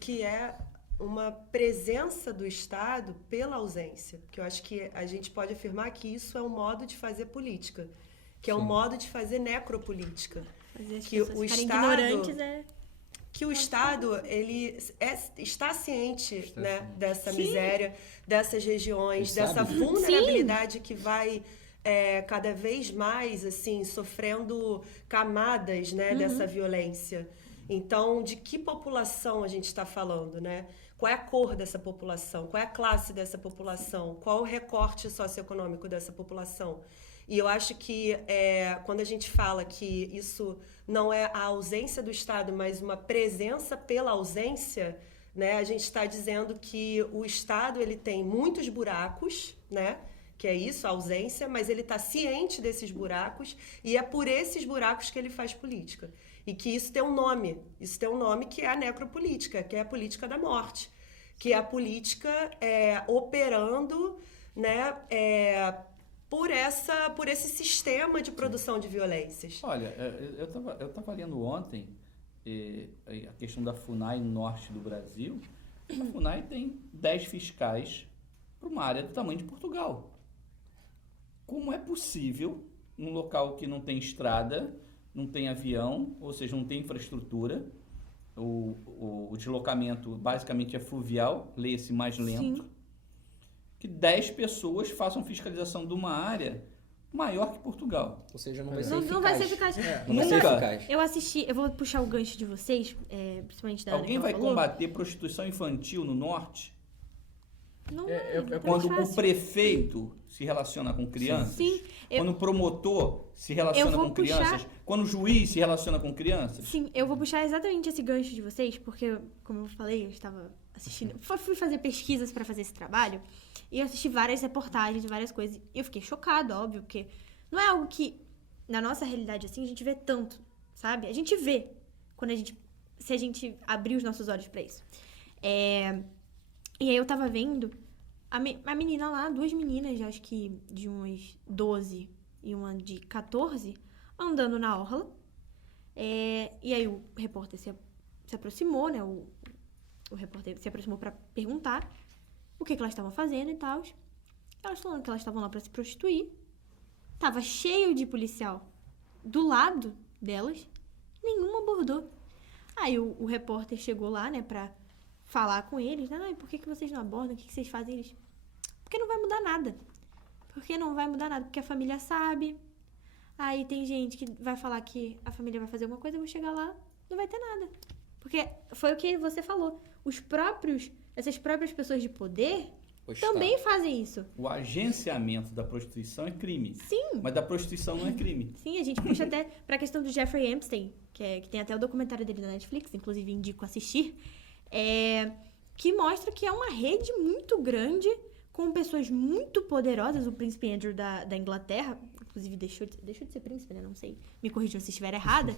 que é uma presença do Estado pela ausência. Porque eu acho que a gente pode afirmar que isso é um modo de fazer política, que é um modo de fazer necropolítica. Fazer as Que pessoas o ficarem Estado- ignorantes Que o Estado, ele está ciente, Está né, ciente. dessa miséria, dessas regiões, Ele dessa sabe. vulnerabilidade que vai cada vez mais, assim, sofrendo camadas, né, dessa violência. Então, de que população a gente está falando, né? Qual é a cor dessa população? Qual é a classe dessa população? Qual o recorte socioeconômico dessa população? E eu acho que quando a gente fala que isso não é a ausência do Estado, mas uma presença pela ausência, né, a gente está dizendo que o Estado ele tem muitos buracos, né, que é isso, a ausência, mas ele está ciente desses buracos e é por esses buracos que ele faz política. E que isso tem um nome que é a necropolítica, que é a política da morte, que é a política operando, né, por esse sistema de produção de violências. Olha, eu tava lendo ontem a questão da FUNAI no norte do Brasil. A FUNAI tem 10 fiscais para uma área do tamanho de Portugal. Como é possível, num local que não tem estrada, não tem avião, ou seja, não tem infraestrutura, o deslocamento basicamente é fluvial, leia-se mais lento, que 10 pessoas façam fiscalização de uma área maior que Portugal? Ou seja, não vai ser Não, eficaz. não vai ser eficaz. Não vai ser Nunca. eficaz. Eu assisti, eu vou puxar o gancho de vocês, principalmente da Ana Alguém que vai ela falou. combater prostituição infantil no norte? Não É- é, é não é Quando fácil. o prefeito se relaciona com crianças? Sim, Quando o promotor se relaciona vou com crianças? Quando o juiz se relaciona com crianças? Sim, eu vou puxar exatamente esse gancho de vocês, porque, como eu falei, eu estava assistindo. Fui fazer pesquisas para fazer esse trabalho e eu assisti várias reportagens, várias coisas. E eu fiquei chocada, óbvio, porque não é algo que, na nossa realidade assim, a gente vê tanto, sabe? A gente vê quando se a gente abrir os nossos olhos para isso. E aí eu tava vendo a menina lá, duas meninas, acho que de uns 12 e uma de 14, andando na orla. E aí o repórter se aproximou, né? O repórter se aproximou pra perguntar o que elas estavam fazendo e tal. Elas falaram que elas estavam lá pra se prostituir. Tava cheio de policial do lado delas. Nenhuma abordou. Aí o repórter chegou lá, né, pra falar com eles. E por que vocês não abordam? O que vocês fazem? Eles... Porque não vai mudar nada. Porque não vai mudar nada. Porque a família sabe. Aí tem gente que vai falar que a família vai fazer alguma coisa, eu vou chegar lá, não vai ter nada. Porque foi o que você falou. Essas próprias pessoas de poder Pois também fazem isso. O agenciamento da prostituição é crime. Sim. Mas da prostituição não é crime. Sim, a gente puxa até pra questão do Jeffrey Epstein, que tem até o documentário dele na Netflix, inclusive indico assistir, que mostra que é uma rede muito grande, com pessoas muito poderosas. O príncipe Andrew da Inglaterra, inclusive deixou de ser príncipe, né? Não sei, me corrijam se estiver errada,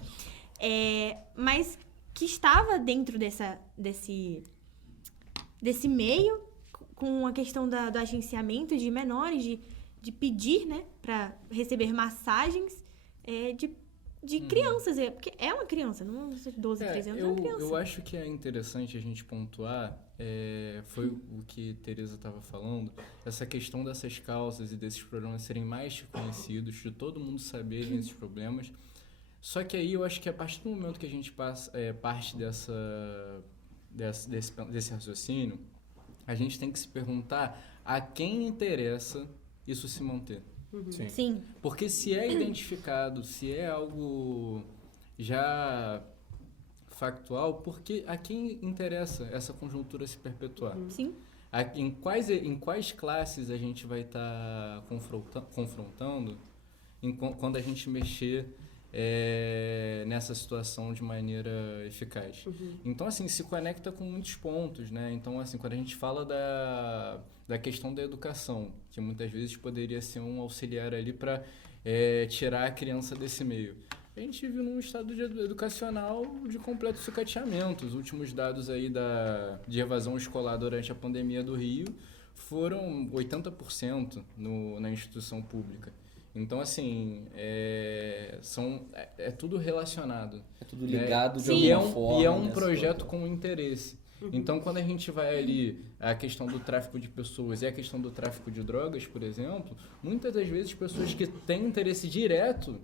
mas que estava dentro desse meio, com a questão do agenciamento de menores, de pedir, né, para receber massagens de crianças, porque é uma criança, não é 12, 13 anos, é uma criança. Eu acho que é interessante a gente pontuar, foi o que Tereza estava falando, essa questão dessas causas e desses problemas serem mais conhecidos, de todo mundo saber esses problemas. Só que aí eu acho que a partir do momento que a gente parte desse raciocínio, a gente tem que se perguntar a quem interessa isso se manter. Sim. Porque se é identificado, se é algo já factual, porque a quem interessa essa conjuntura se perpetuar? Sim. Em quais classes a gente vai estar confrontando quando a gente mexer nessa situação de maneira eficaz? Então, assim, se conecta com muitos pontos, né? Então, assim, quando a gente fala da questão da educação, que muitas vezes poderia ser um auxiliar ali para tirar a criança desse meio. A gente vive num estado educacional de completo sucateamento. Os últimos dados aí de evasão escolar durante a pandemia do Rio foram 80% na instituição pública. Então, assim, é tudo relacionado. É tudo ligado de E alguma forma. e é um né, projeto com interesse. Então, quando a gente vai ali, a questão do tráfico de pessoas e a questão do tráfico de drogas, por exemplo, muitas das vezes pessoas que têm interesse direto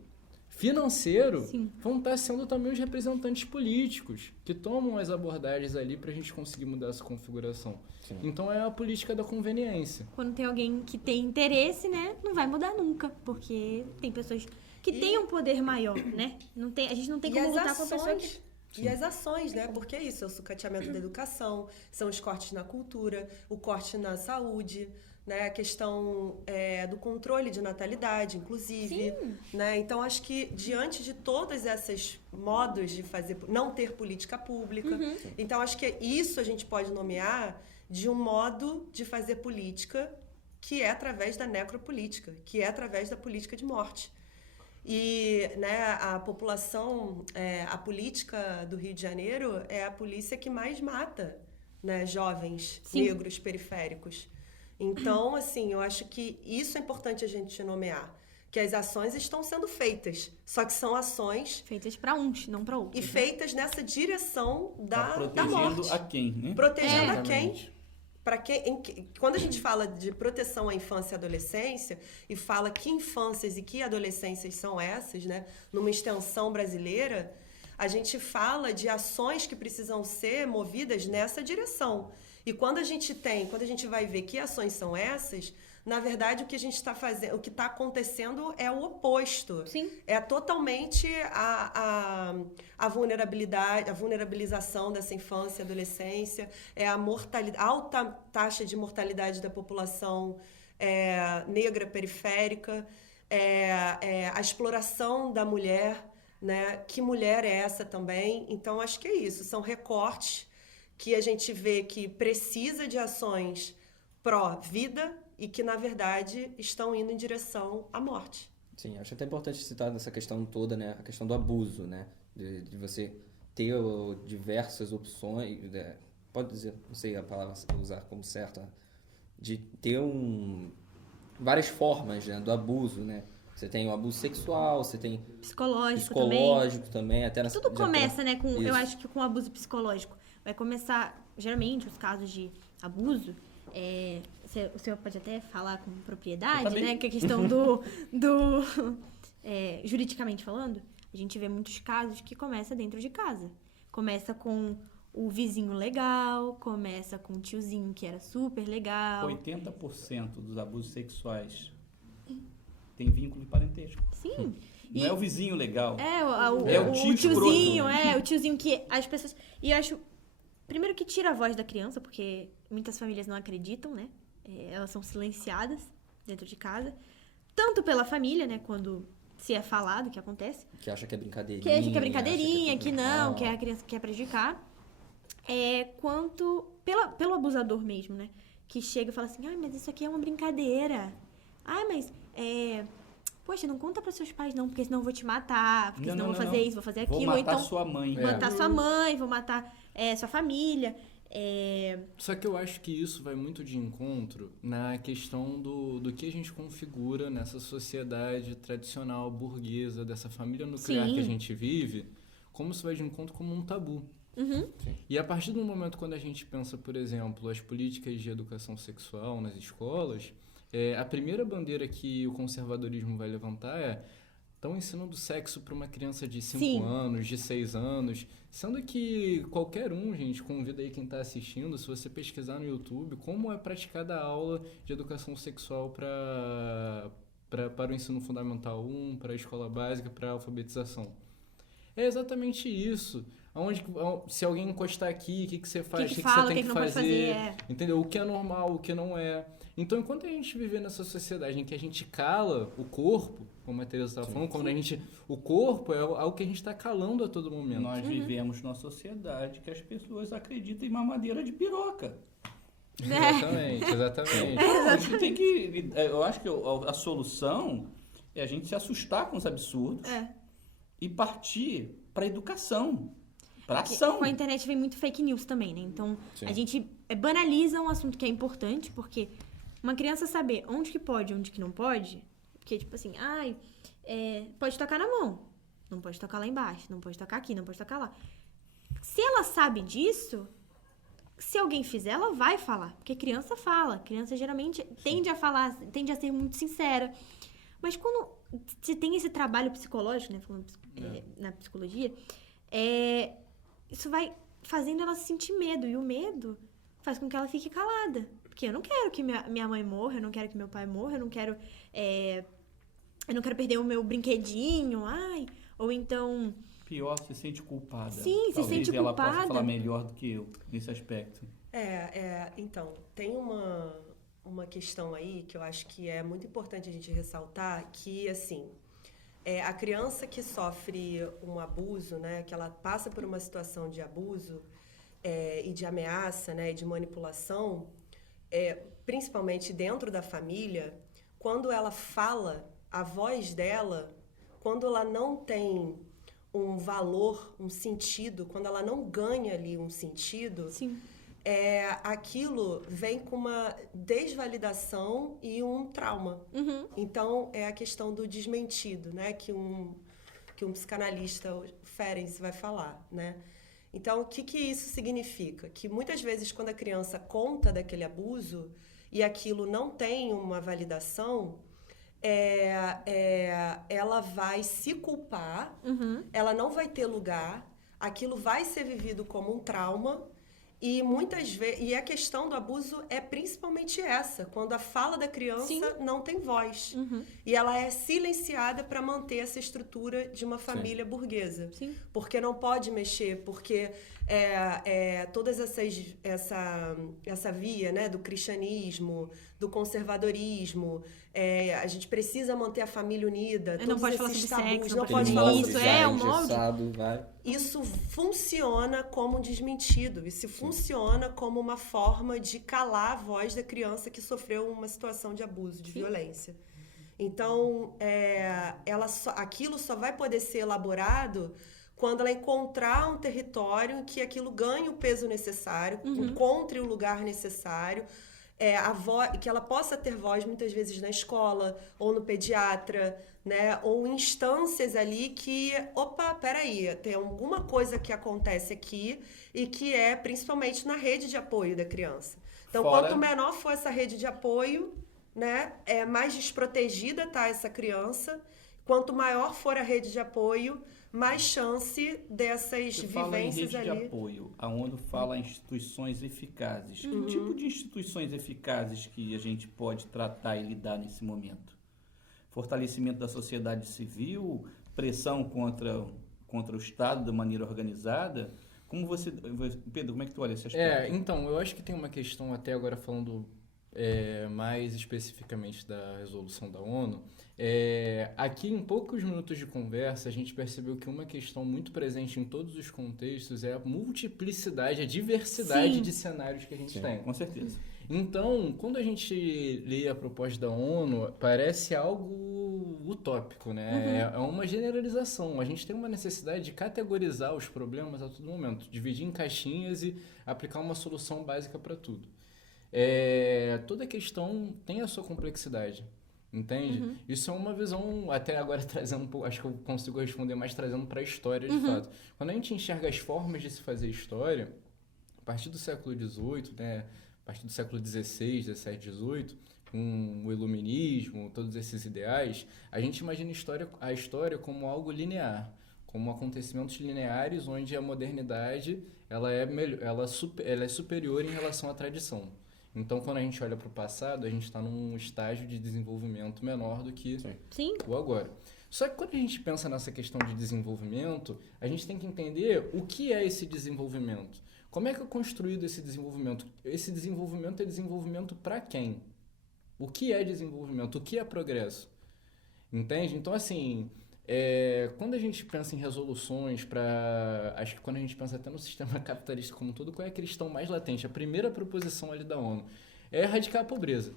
financeiro Sim. vão estar sendo também os representantes políticos que tomam as abordagens ali para a gente conseguir mudar essa configuração. Sim. Então, é a política da conveniência. Quando tem alguém que tem interesse, né, não vai mudar nunca, porque tem pessoas que têm um poder maior, né? A gente não tem E como as lutar com a pessoa que... ações. E as ações, né? Porque é isso, é o sucateamento da educação, são os cortes na cultura, o corte na saúde, né? A questão do controle de natalidade, inclusive. Né? Então, acho que diante de todos esses modos de não ter política pública, então acho que isso a gente pode nomear de um modo de fazer política que é através da necropolítica, que é através da política de morte. E, né, a população, a política do Rio de Janeiro é a polícia que mais mata, né, jovens negros periféricos. Então, assim, eu acho que isso é importante a gente nomear, que as ações estão sendo feitas, só que são ações Feitas pra uns, não pra outros. e feitas nessa direção Tá da protegendo morte. a quem, né? Protegendo a quem? Exatamente. Quando a gente fala de proteção à infância e adolescência e fala que infâncias e que adolescências são essas, né, numa extensão brasileira, a gente fala de ações que precisam ser movidas nessa direção. E quando a gente vai ver que ações são essas, na verdade o que a gente está fazendo, o que está acontecendo é o oposto. Sim. É totalmente a vulnerabilidade, a vulnerabilização dessa infância e adolescência, é a alta taxa de mortalidade da população negra periférica, a exploração da mulher, né? Que mulher é essa também? Então, acho que é isso. São recortes que a gente vê que precisa de ações pró-vida e que, na verdade, estão indo em direção à morte. Sim, acho até importante citar essa questão toda, né? A questão do abuso, né? De você ter diversas opções, pode dizer, não sei a palavra usar como certa, de ter várias formas, né, do abuso, né? Você tem o abuso sexual, você tem Psicológico também até na Tudo começa, né, eu Isso. acho que com abuso psicológico. Vai começar, geralmente, os casos de abuso, o senhor pode até falar com propriedade, né, que a questão juridicamente falando, a gente vê muitos casos que começa dentro de casa. Começa com o vizinho legal, começa com o tiozinho que era super legal. 80% dos abusos sexuais tem vínculo de parentesco. Sim. Não é o vizinho legal. É o tio tiozinho, escroto. o tiozinho que as pessoas... E eu acho, primeiro que tira a voz da criança, porque muitas famílias não acreditam, né? Elas são silenciadas dentro de casa. Tanto pela família, né? Quando se é falado o que acontece. Que acha que é brincadeirinha. Que acha que é brincadeirinha, acha que tudo não, normal. que a criança quer prejudicar. Quanto pelo abusador mesmo, né? Que chega e fala assim, mas isso aqui é uma brincadeira. Mas poxa, não conta para seus pais não, porque senão eu vou te matar, porque senão eu vou fazer isso, vou fazer aquilo. Vou matar ou então, sua mãe. vou matar sua mãe, vou matar sua família. Só que eu acho que isso vai muito de encontro na questão do que a gente configura nessa sociedade tradicional, burguesa, dessa família nuclear Sim. que a gente vive, como isso vai de encontro como um tabu. Uhum. E a partir do momento quando a gente pensa, por exemplo, as políticas de educação sexual nas escolas, a primeira bandeira que o conservadorismo vai levantar estão ensinando sexo para uma criança de 5 anos, de 6 anos, sendo que qualquer gente, convida aí quem está assistindo, se você pesquisar no YouTube, como é praticada a aula de educação sexual para o ensino fundamental 1, para a escola básica, para a alfabetização. É exatamente isso. Se alguém encostar aqui, o que você faz? O que você tem que fazer? Entendeu? O que é normal, o que não é. Então, enquanto a gente viver nessa sociedade em que a gente cala o corpo, como a Teresa estava falando, o corpo é algo que a gente está calando a todo momento. Nós vivemos numa sociedade que as pessoas acreditam em mamadeira de piroca. Exatamente. A gente tem que... Eu acho que a solução é a gente se assustar com os absurdos e partir para a educação, para ação. Com a internet vem muito fake news também, né? Então, Sim. a gente banaliza um assunto que é importante, porque uma criança saber onde que pode e onde que não pode, Porque, tipo assim, pode tocar na mão, não pode tocar lá embaixo, não pode tocar aqui, não pode tocar lá. Se ela sabe disso, se alguém fizer, ela vai falar. Porque criança fala. Criança geralmente tende a falar, tende a ser muito sincera. Mas quando você tem esse trabalho psicológico, né? Falando na psicologia, isso vai fazendo ela sentir medo. E o medo faz com que ela fique calada. Porque eu não quero que minha mãe morra, eu não quero que meu pai morra, eu não quero perder o meu brinquedinho, ou então... Pior, se sente culpada. Sim, se Talvez sente ela culpada. possa falar melhor do que eu nesse aspecto. Então, tem uma questão aí que eu acho que é muito importante a gente ressaltar, que, assim, a criança que sofre um abuso, né, que ela passa por uma situação de abuso e de ameaça, né, e de manipulação, principalmente dentro da família, quando ela fala, a voz dela, quando ela não tem um valor, um sentido, quando ela não ganha ali um sentido, Sim. Aquilo vem com uma desvalidação e um trauma. Uhum. Então, é a questão do desmentido, né? Que um psicanalista, o Ferenc, vai falar, né? Então, o que isso significa? Que muitas vezes, quando a criança conta daquele abuso e aquilo não tem uma validação, ela vai se culpar, ela não vai ter lugar, aquilo vai ser vivido como um trauma. E muitas vezes, e a questão do abuso é principalmente essa, quando a fala da criança Sim. não tem voz. E ela é silenciada para manter essa estrutura de uma família burguesa. Sim. Porque não pode mexer, porque todas essa via, né, do cristianismo, do conservadorismo, a gente precisa manter a família unida, Não todos pode falar esses sobre tabus, sexo, não não pode pode falar isso, sobre é sexo. um molde. engessado, vai. Isso funciona como um desmentido, isso funciona como uma forma de calar a voz da criança que sofreu uma situação de abuso, de violência. Então, aquilo só vai poder ser elaborado quando ela encontrar um território em que aquilo ganhe o peso necessário, encontre o lugar necessário, que ela possa ter voz muitas vezes na escola ou no pediatra, né? Ou instâncias ali que, peraí, tem alguma coisa que acontece aqui e que é principalmente na rede de apoio da criança. Então, quanto menor for essa rede de apoio, né, mais desprotegida está essa criança. Quanto maior for a rede de apoio, mais chance dessas Você fala em vivências rede ali. de apoio. A ONU fala em instituições eficazes. Que tipo de instituições eficazes que a gente pode tratar e lidar nesse momento? Fortalecimento da sociedade civil, pressão contra o Estado de maneira organizada. Pedro, como é que tu olha esse aspecto? Então, eu acho que tem uma questão, até agora falando mais especificamente da resolução da ONU, aqui em poucos minutos de conversa a gente percebeu que uma questão muito presente em todos os contextos é a multiplicidade, a diversidade Sim. de cenários que a gente Sim. tem. Com certeza. Então, quando a gente lê a proposta da ONU, parece algo utópico, né? É uma generalização. A gente tem uma necessidade de categorizar os problemas a todo momento, dividir em caixinhas e aplicar uma solução básica para tudo. Toda questão tem a sua complexidade, entende? Isso é uma visão, até agora trazendo um pouco, acho que eu consigo responder mais trazendo para a história de fato. Quando a gente enxerga as formas de se fazer história, a partir do século XVIII, né? A partir do século XVI, XVII, XVIII, com o iluminismo, todos esses ideais, a gente imagina a história como algo linear, como acontecimentos lineares onde a modernidade ela é superior em relação à tradição. Então, quando a gente olha para o passado, a gente está num estágio de desenvolvimento menor do que Sim. o agora. Só que quando a gente pensa nessa questão de desenvolvimento, a gente tem que entender o que é esse desenvolvimento. Como é que é construído esse desenvolvimento? Esse desenvolvimento é desenvolvimento para quem? O que é desenvolvimento? O que é progresso? Entende? Então, assim, quando a gente pensa em resoluções para... Acho que quando a gente pensa até no sistema capitalista como um todo, qual é a questão mais latente? A primeira proposição ali da ONU é erradicar a pobreza.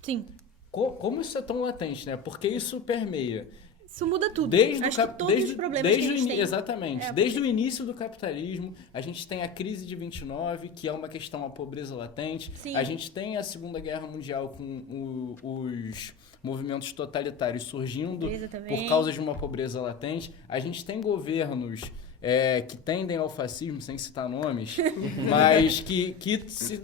Sim. Como isso é tão latente, né? Porque isso permeia isso muda tudo. Desde Acho que todos os problemas que a gente tem. Exatamente. Desde o início do capitalismo, a gente tem a crise de 29, que é uma questão da pobreza latente. Sim. A gente tem a Segunda Guerra Mundial com os movimentos totalitários surgindo Pobreza também. por causa de uma pobreza latente. A gente tem governos que tendem ao fascismo, sem citar nomes, mas que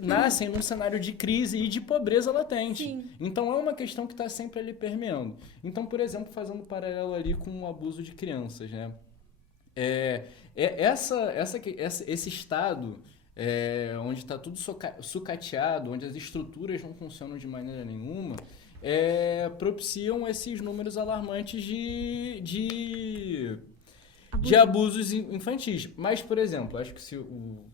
nascem num cenário de crise e de pobreza latente. Sim. Então é uma questão que está sempre ali permeando. Então, por exemplo, fazendo um paralelo ali com o abuso de crianças, né? Esse estado onde está tudo sucateado, onde as estruturas não funcionam de maneira nenhuma, propiciam esses números alarmantes de abusos infantis. Mas, por exemplo, acho que se o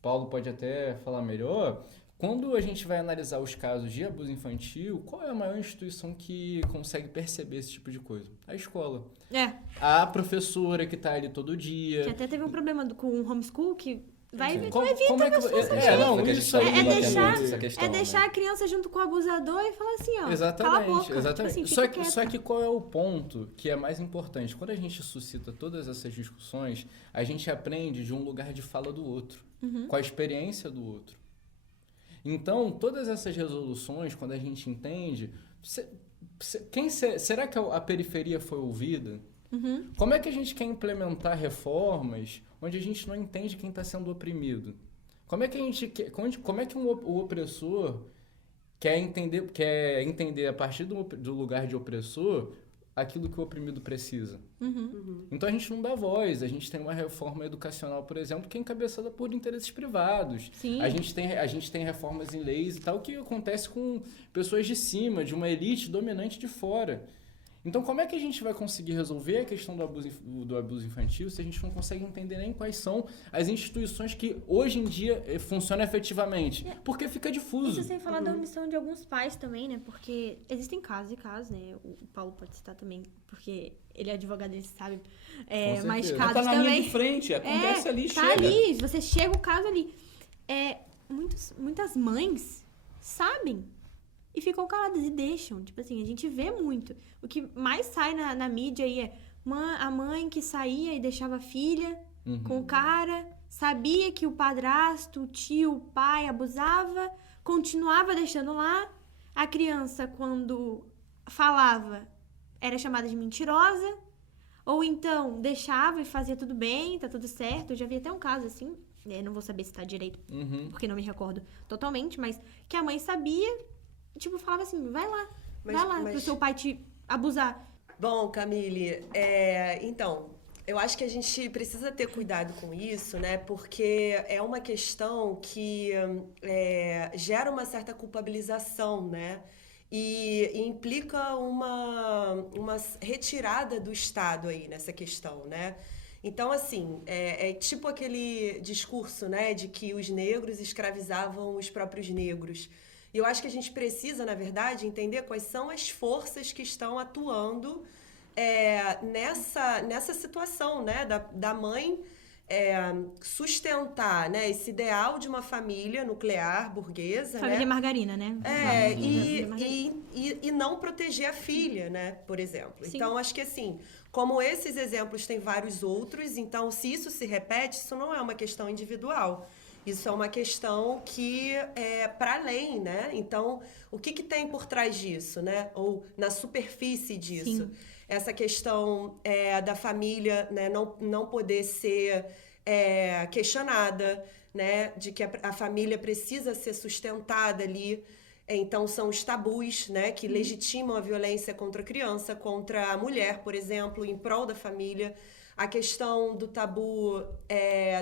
Paulo pode até falar melhor, quando a gente vai analisar os casos de abuso infantil, qual é a maior instituição que consegue perceber esse tipo de coisa? A escola. A professora que está ali todo dia. Que até teve um problema com o homeschool, que vai vir Como é que deixar a criança junto com o abusador e falar assim, ó, exatamente, cala a boca. exatamente. Tipo assim, Só que qual é o ponto que é mais importante? Quando a gente suscita todas essas discussões, a gente aprende de um lugar de fala do outro, com a experiência do outro. Então, todas essas resoluções, quando a gente entende, será que a periferia foi ouvida? Como é que a gente quer implementar reformas onde a gente não entende quem está sendo oprimido? Como é que o opressor quer entender a partir do lugar de opressor aquilo que o oprimido precisa? Então a gente não dá voz. A gente tem uma reforma educacional, por exemplo, que é encabeçada por interesses privados. Sim. A gente tem reformas em leis e tal que acontece com pessoas de cima, de uma elite dominante de fora. Então, como é que a gente vai conseguir resolver a questão do abuso infantil se a gente não consegue entender nem quais são as instituições que hoje em dia funcionam efetivamente? Porque fica difuso. Isso sem falar da omissão de alguns pais também, né? Porque existem casos e casos, né? O Paulo pode citar também, porque ele é advogado, ele sabe. Mais casos tá na também. linha de frente, acontece ali, tá chega. ali, você chega o caso ali. Muitas mães sabem e ficam caladas e deixam. Tipo assim, a gente vê muito. O que mais sai na mídia aí é a mãe que saía e deixava a filha com o cara, sabia que o padrasto, o tio, o pai abusava, continuava deixando lá. A criança, quando falava, era chamada de mentirosa. Ou então, deixava e fazia tudo bem, tá tudo certo. Eu já vi até um caso assim, não vou saber se tá direito, porque não me recordo totalmente, mas que a mãe sabia, tipo, falava assim, vai lá pro seu pai te abusar. Bom, Camille, então, eu acho que a gente precisa ter cuidado com isso, né? Porque é uma questão que gera uma certa culpabilização, né? E implica uma retirada do Estado aí nessa questão, né? Então, assim, é tipo aquele discurso, né, de que os negros escravizavam os próprios negros. E eu acho que a gente precisa, na verdade, entender quais são as forças que estão atuando nessa situação, né, da mãe sustentar, né, esse ideal de uma família nuclear, burguesa, Família margarina, né? E não proteger a filha, né, por exemplo. Sim. Então, acho que assim, como esses exemplos tem vários outros, então, se isso se repete, isso não é uma questão individual. Isso é uma questão que é para além, né? Então, o que tem por trás disso, né? Ou na superfície disso? Sim. Essa questão da família, né, não poder ser questionada, né? De que a família precisa ser sustentada ali. Então, são os tabus, né, que legitimam a violência contra a criança, contra a mulher, por exemplo, em prol da família. A questão do tabu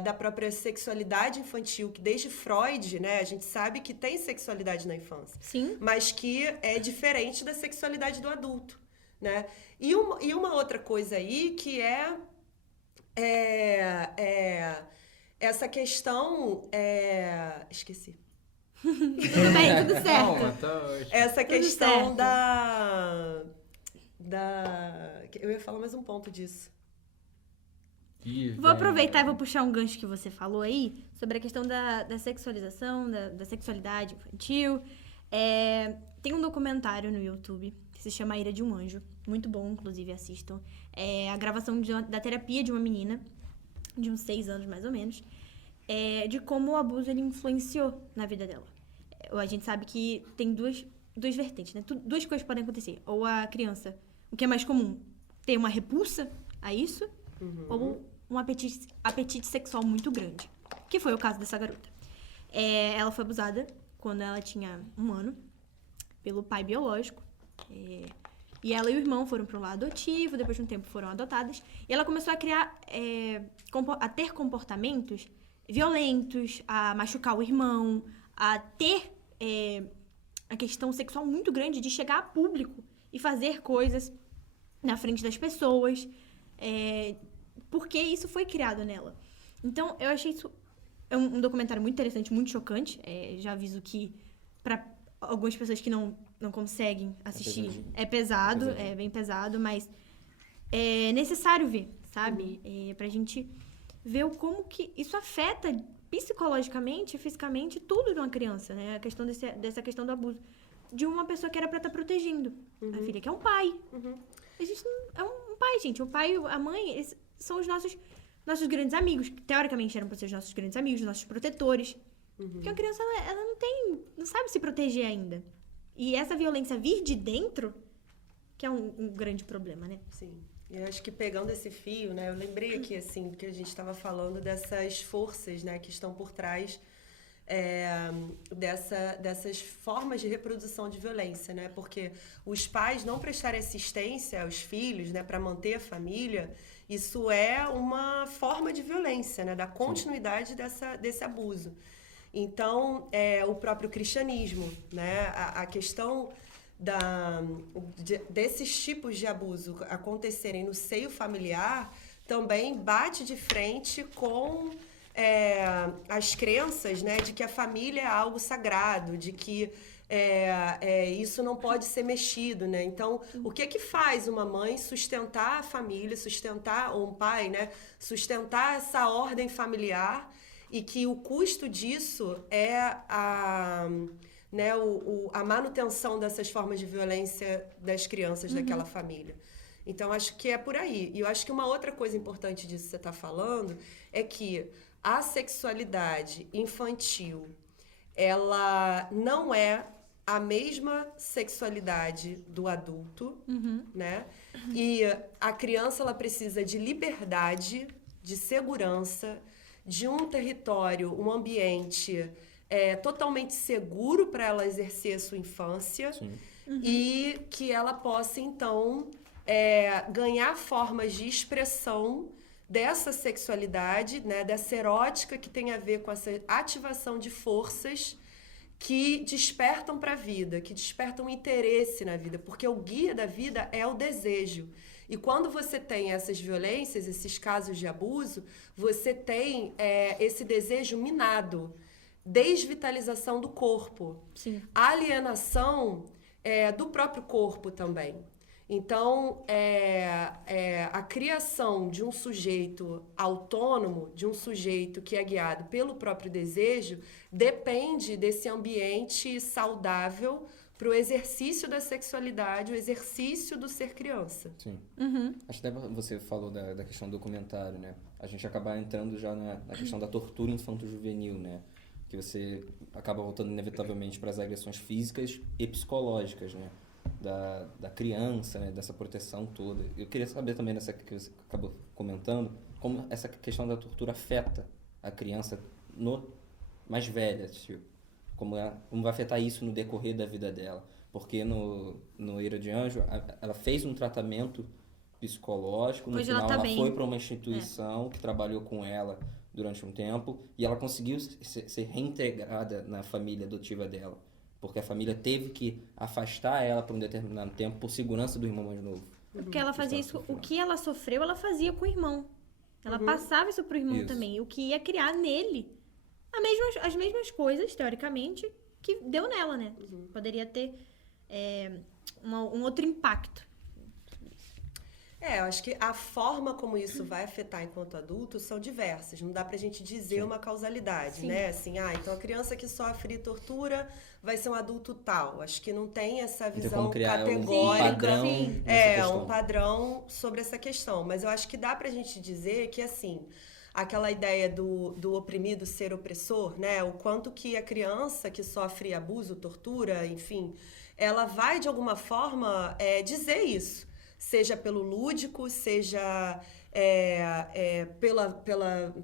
da própria sexualidade infantil, que desde Freud, né, a gente sabe que tem sexualidade na infância. Sim. Mas que é diferente da sexualidade do adulto, né? E uma outra coisa aí que essa questão... Esqueci. Tudo bem, tudo certo. Calma, tá ótimo. Essa Tudo questão certo. Eu ia falar mais um ponto disso. Vou aproveitar e vou puxar um gancho que você falou aí sobre a questão da sexualização, da sexualidade infantil. Tem um documentário no YouTube que que se chama A Ira de um Anjo. Muito bom, inclusive, assistam. É a gravação da terapia de uma menina, de uns 6 anos mais ou menos, de como o abuso ele influenciou na vida dela. A gente sabe que tem duas vertentes, né? Duas coisas podem acontecer. Ou a criança, o que é mais comum, ter uma repulsa a isso, ou um apetite sexual muito grande, que foi o caso dessa garota. Ela foi abusada quando ela tinha 1 ano, pelo pai biológico. E ela e o irmão foram para um lado adotivo, depois de um tempo foram adotadas. E ela começou a criar, a ter comportamentos violentos, a machucar o irmão, a ter a questão sexual muito grande de chegar a público e fazer coisas na frente das pessoas, porque isso foi criado nela. Então, eu achei isso um documentário muito interessante, muito chocante. Já aviso que, para algumas pessoas que não conseguem assistir, é pesado, é bem pesado, mas é necessário ver, sabe? Pra gente ver como que isso afeta psicologicamente, fisicamente, tudo de uma criança, né? A questão dessa questão do abuso. De uma pessoa que era pra estar protegendo a filha, que é um pai. A gente é um pai, gente. O pai e a mãe, eles são os nossos grandes amigos, que teoricamente eram pra ser os nossos grandes amigos, os nossos protetores. Porque a criança, ela não sabe se proteger ainda. E essa violência vir de dentro, que é um grande problema, né? Sim. Eu acho que pegando esse fio, né, eu lembrei aqui, assim, que a gente estava falando dessas forças, né, que estão por trás dessas formas de reprodução de violência, né? Porque os pais não prestarem assistência aos filhos, né, para manter a família, isso é uma forma de violência, né, da continuidade desse abuso. Então, o próprio cristianismo, né, a questão desses tipos de abuso acontecerem no seio familiar também bate de frente com as crenças, né, de que a família é algo sagrado, de que isso não pode ser mexido, né? Então, o que faz uma mãe sustentar a família, ou um pai, né, sustentar essa ordem familiar, e que o custo disso é a manutenção dessas formas de violência das crianças daquela família. Então, acho que é por aí. E eu acho que uma outra coisa importante disso que você está falando é que a sexualidade infantil, ela não é a mesma sexualidade do adulto, né? E a criança, ela precisa de liberdade, de segurança, de um território, um ambiente totalmente seguro para ela exercer a sua infância. E que ela possa, então, ganhar formas de expressão dessa sexualidade, né, dessa erótica que tem a ver com essa ativação de forças que despertam para a vida, que despertam interesse na vida, porque o guia da vida é o desejo. E quando você tem essas violências, esses casos de abuso, você tem esse desejo minado, desvitalização do corpo, alienação do próprio corpo também. Então, a criação de um sujeito autônomo, de um sujeito que é guiado pelo próprio desejo, depende desse ambiente saudável para o exercício da sexualidade, o exercício do ser criança. Sim. Acho que até você falou da questão do documentário, né? A gente acaba entrando já na questão da tortura infanto-juvenil, né? Que você acaba voltando inevitavelmente para as agressões físicas e psicológicas, né? Da criança, né? Dessa proteção toda. Eu queria saber também, nessa que você acabou comentando, como essa questão da tortura afeta a criança mais velha, tipo, como vai afetar isso no decorrer da vida dela. Porque no Ira de Anjo, ela fez um tratamento psicológico, no Hoje final ela ela foi para uma instituição que trabalhou com ela durante um tempo, e ela conseguiu ser reintegrada na família adotiva dela. Porque a família teve que afastar ela por um determinado tempo por segurança do irmão mais novo. Porque ela fazia isso, o que ela sofreu, ela fazia com o irmão. Ela passava isso pro irmão também. O que ia criar nele as mesmas coisas, teoricamente, que deu nela, né? Poderia ter um outro impacto. Eu acho que a forma como isso vai afetar enquanto adulto são diversas. Não dá pra gente dizer uma causalidade, Sim. né? Assim, então a criança que sofre tortura vai ser um adulto tal. Acho que não tem essa Não tem visão como criar um categórica. padrão Sim. nessa questão. Um padrão sobre essa questão. Mas eu acho que dá pra gente dizer que, assim, aquela ideia do oprimido ser opressor, né? O quanto que a criança que sofre abuso, tortura, enfim, ela vai, de alguma forma, dizer isso. Seja pelo lúdico, seja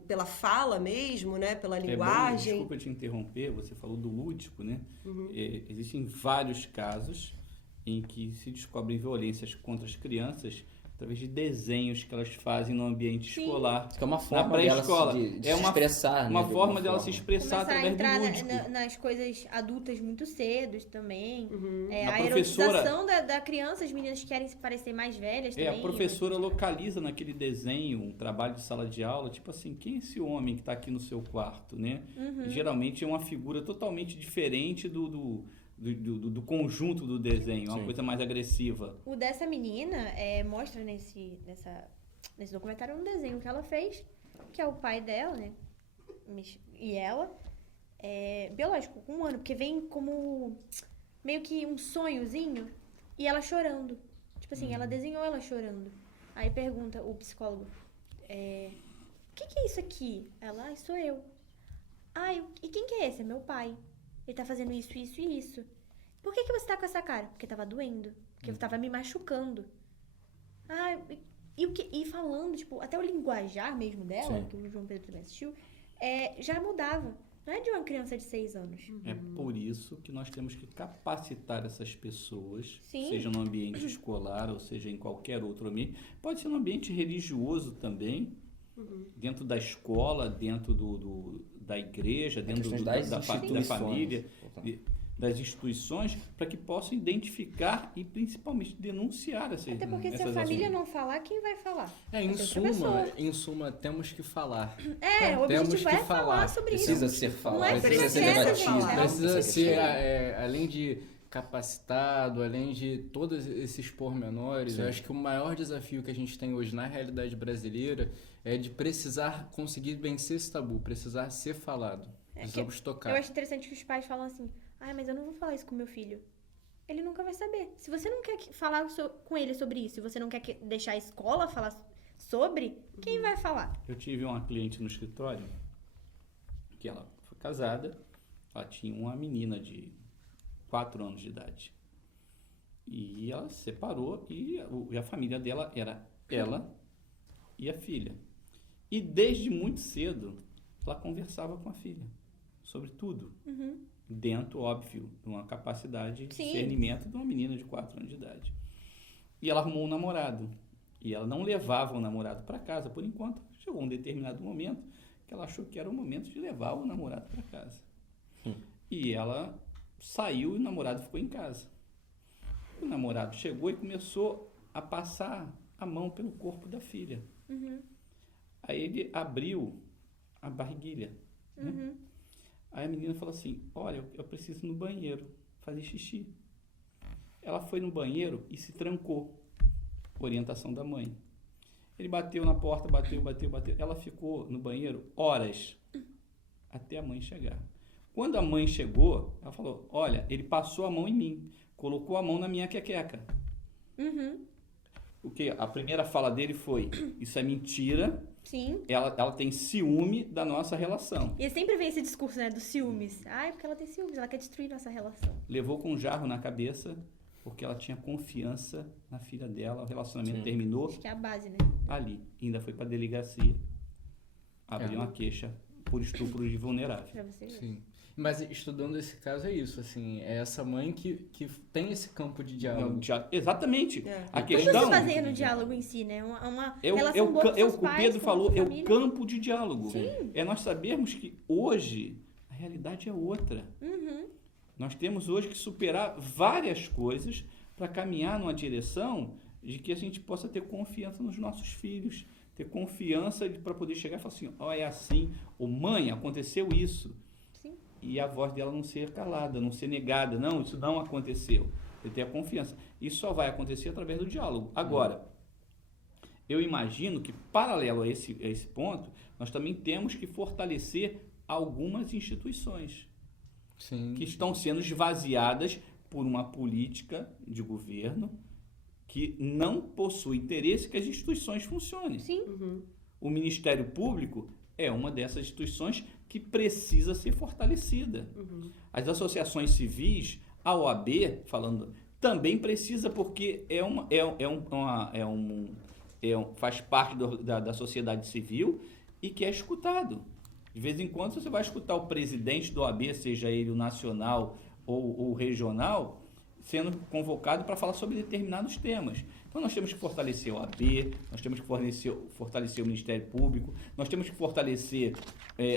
pela fala mesmo, né? Pela linguagem. Desculpa te interromper, você falou do lúdico, né? Existem vários casos em que se descobrem violências contra as crianças através de desenhos que elas fazem no ambiente escolar. Que é uma forma dela de se expressar, uma né? forma dela se expressar Começar a através entrar do lúdico. nas coisas adultas muito cedo também. A A professora- erotização da criança, as meninas querem se parecer mais velhas também. A professora localiza naquele desenho um trabalho de sala de aula, tipo assim, quem é esse homem que está aqui no seu quarto, né? E geralmente é uma figura totalmente diferente do conjunto do desenho, uma Sim. coisa mais agressiva. O dessa menina mostra nesse documentário um desenho que ela fez, que é o pai dela, né? E ela, biológico, com 1 ano, porque vem como meio que um sonhozinho e ela chorando. Tipo assim, ela desenhou ela chorando. Aí pergunta o psicólogo, o que é isso aqui? Ela, sou eu. E quem que é esse? É meu pai. Ele tá fazendo isso, isso e isso. Por que você tá com essa cara? Porque tava doendo. Porque eu tava me machucando. E falando, tipo, até o linguajar mesmo dela, Sim. que o João Pedro também assistiu, já mudava. Não é de uma criança de 6 anos. É por isso que nós temos que capacitar essas pessoas, Sim. seja no ambiente escolar ou seja em qualquer outro ambiente. Pode ser no ambiente religioso também, dentro da escola, dentro da igreja, dentro questão da das família, instituições. das instituições, para que possam identificar e principalmente denunciar essas Até porque se a essas família ações. não falar, quem vai falar? Em Vai ser outra pessoa. suma, temos que falar. O Temos objetivo que é falar falar. sobre Precisa isso. ser falado, Não é precisa ser precisa, debatido. gente, não. Precisa ser, Sim. além de capacitado, além de todos esses pormenores, Sim. eu acho que o maior desafio que a gente tem hoje na realidade brasileira é de precisar conseguir vencer esse tabu, precisar ser falado. Precisamos tocar. Eu acho interessante que os pais falam assim, mas eu não vou falar isso com meu filho. Ele nunca vai saber. Se você não quer falar com ele sobre isso, se você não quer deixar a escola falar sobre, quem vai falar? Eu tive uma cliente no escritório que ela foi casada, ela tinha uma menina de 4 anos de idade. E ela se separou e a família dela era ela e a filha. E desde muito cedo ela conversava com a filha sobre tudo. Dentro, óbvio, de uma capacidade de Sim. discernimento de uma menina de 4 anos de idade. E ela arrumou um namorado. E ela não levava o namorado para casa por enquanto. Chegou um determinado momento que ela achou que era o momento de levar o namorado para casa. E ela saiu e o namorado ficou em casa. O namorado chegou e começou a passar a mão pelo corpo da filha. Aí ele abriu a barriguilha. Né? Aí a menina falou assim, olha, eu preciso ir no banheiro fazer xixi. Ela foi no banheiro e se trancou. Orientação da mãe. Ele bateu na porta, bateu. Ela ficou no banheiro horas até a mãe chegar. Quando a mãe chegou, ela falou, olha, ele passou a mão em mim, colocou a mão na minha quequeca. O que a primeira fala dele foi, isso é mentira, Sim. ela tem ciúme da nossa relação. E sempre vem esse discurso, né, dos ciúmes. Porque ela tem ciúmes, ela quer destruir nossa relação. Levou com um jarro na cabeça, porque ela tinha confiança na filha dela, o relacionamento terminou Acho que é a base, né? ali. Ainda foi para a delegacia, abriu uma queixa por estupro de vulnerável. Pra você ver. Sim. Mas estudando esse caso é isso, assim, é essa mãe que tem esse campo de diálogo. Exatamente. A Tudo questão se fazer no diálogo em si, né? Uma é o relação boa com seus o que o pais, Pedro com a falou, sua é o família. campo de diálogo. É nós sabermos que hoje a realidade é outra. Nós temos hoje que superar várias coisas para caminhar numa direção de que a gente possa ter confiança nos nossos filhos, ter confiança para poder chegar e falar assim, ó, é assim, ou mãe, aconteceu isso. Sim. E a voz dela não ser calada, não ser negada, não, isso não aconteceu. Você ter a confiança. Isso só vai acontecer através do diálogo. Agora, eu imagino que, paralelo a esse ponto, nós também temos que fortalecer algumas instituições Sim. que estão sendo esvaziadas por uma política de governo que não possui interesse que as instituições funcionem. Sim. O Ministério Público é uma dessas instituições que precisa ser fortalecida. As associações civis, a OAB, falando, também precisa, porque faz parte da sociedade civil e que é escutado. De vez em quando você vai escutar o presidente da OAB, seja ele o nacional ou o regional, sendo convocado para falar sobre determinados temas. Então nós temos que fortalecer a OAB, nós temos que fortalecer o Ministério Público, nós temos que fortalecer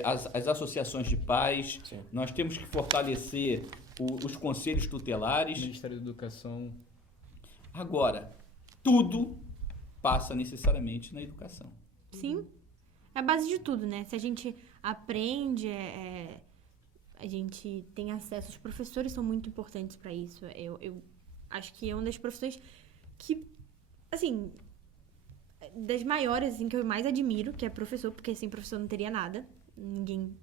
as associações de pais, Sim. nós temos que fortalecer os conselhos tutelares. Ministério da Educação. Agora, tudo passa necessariamente na educação. Sim. É a base de tudo, né? Se a gente aprende, a gente tem acesso. Os professores são muito importantes para isso. Eu acho que é uma das profissões que, assim, das maiores, assim, que eu mais admiro, que é professor, porque sem professor não teria nada. Ninguém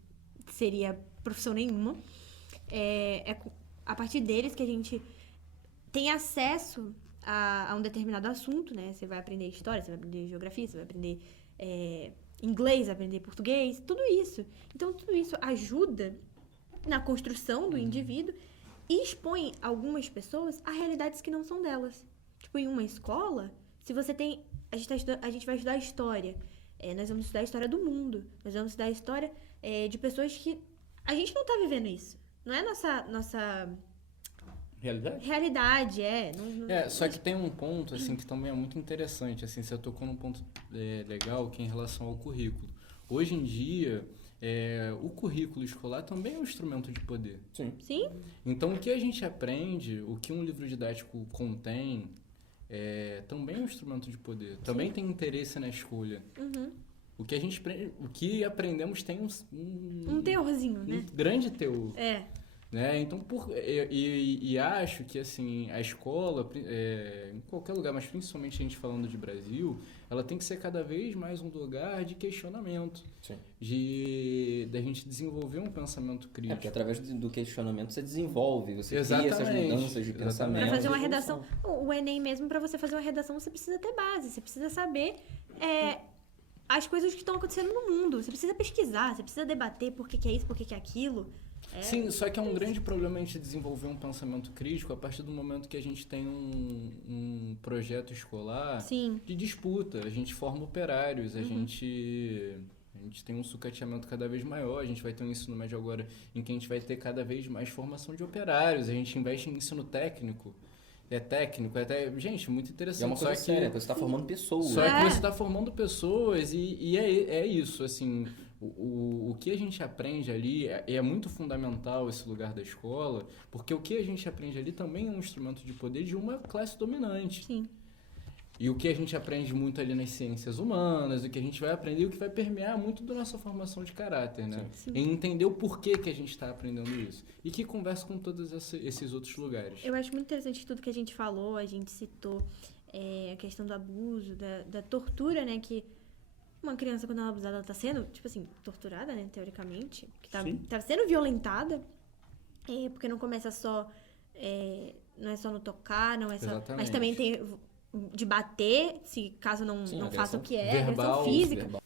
seria profissão nenhuma. É a partir deles que a gente tem acesso a um determinado assunto, né? Você vai aprender história, você vai aprender geografia, você vai aprender inglês, vai aprender português, tudo isso. Então, tudo isso ajuda na construção do indivíduo e expõe algumas pessoas a realidades que não são delas. Tipo, em uma escola, se você tem... A gente vai estudar história. Nós vamos estudar a história do mundo. Nós vamos estudar a história de pessoas que... A gente não tá vivendo isso. Não é nossa Realidade? realidade, Só que tem um ponto, assim, que também é muito interessante, assim, você tocou num ponto legal, que é em relação ao currículo. Hoje em dia, o currículo escolar também é um instrumento de poder. Sim. Sim? Então, o que a gente aprende, o que um livro didático contém, também é um instrumento de poder. Também tem interesse na escolha. Uhum. O que aprendemos tem Um teorzinho, né? um grande teor. Né? Então, acho que assim, a escola, em qualquer lugar, mas principalmente a gente falando de Brasil, ela tem que ser cada vez mais um lugar de questionamento. Sim. Da gente desenvolver um pensamento crítico. Porque através do questionamento você desenvolve, você Exatamente. cria essas mudanças de pensamento. Pra fazer uma e redação. evolução. O Enem mesmo, pra você fazer uma redação, você precisa ter base. Você precisa saber as coisas que estão acontecendo no mundo. Você precisa pesquisar, você precisa debater por que é isso, por que é aquilo. Sim, só que é um grande problema a gente desenvolver um pensamento crítico a partir do momento que a gente tem um projeto escolar Sim. de disputa. A gente forma operários, a gente tem um sucateamento cada vez maior, a gente vai ter um ensino médio agora em que a gente vai ter cada vez mais formação de operários, a gente investe em ensino técnico. Gente, muito interessante. E é uma coisa séria, você está formando pessoas. Só que você está formando pessoas e é isso, assim, o que a gente aprende ali é muito fundamental esse lugar da escola, porque o que a gente aprende ali também é um instrumento de poder de uma classe dominante. Sim. E o que a gente aprende muito ali nas ciências humanas, o que a gente vai aprender, o que vai permear muito da nossa formação de caráter, né? Sim. Em entender o porquê que a gente está aprendendo isso. E que conversa com todos esses outros lugares. Eu acho muito interessante tudo que a gente falou, a gente citou a questão do abuso, da tortura, né? Que uma criança, quando ela é abusada, ela tá sendo, tipo assim, torturada, né? Teoricamente. Que tá sendo violentada. Porque não começa só... não é só no tocar, não é só... Exatamente. Mas também tem de bater, se caso não faça o que é, verbal, agressão física. verbal.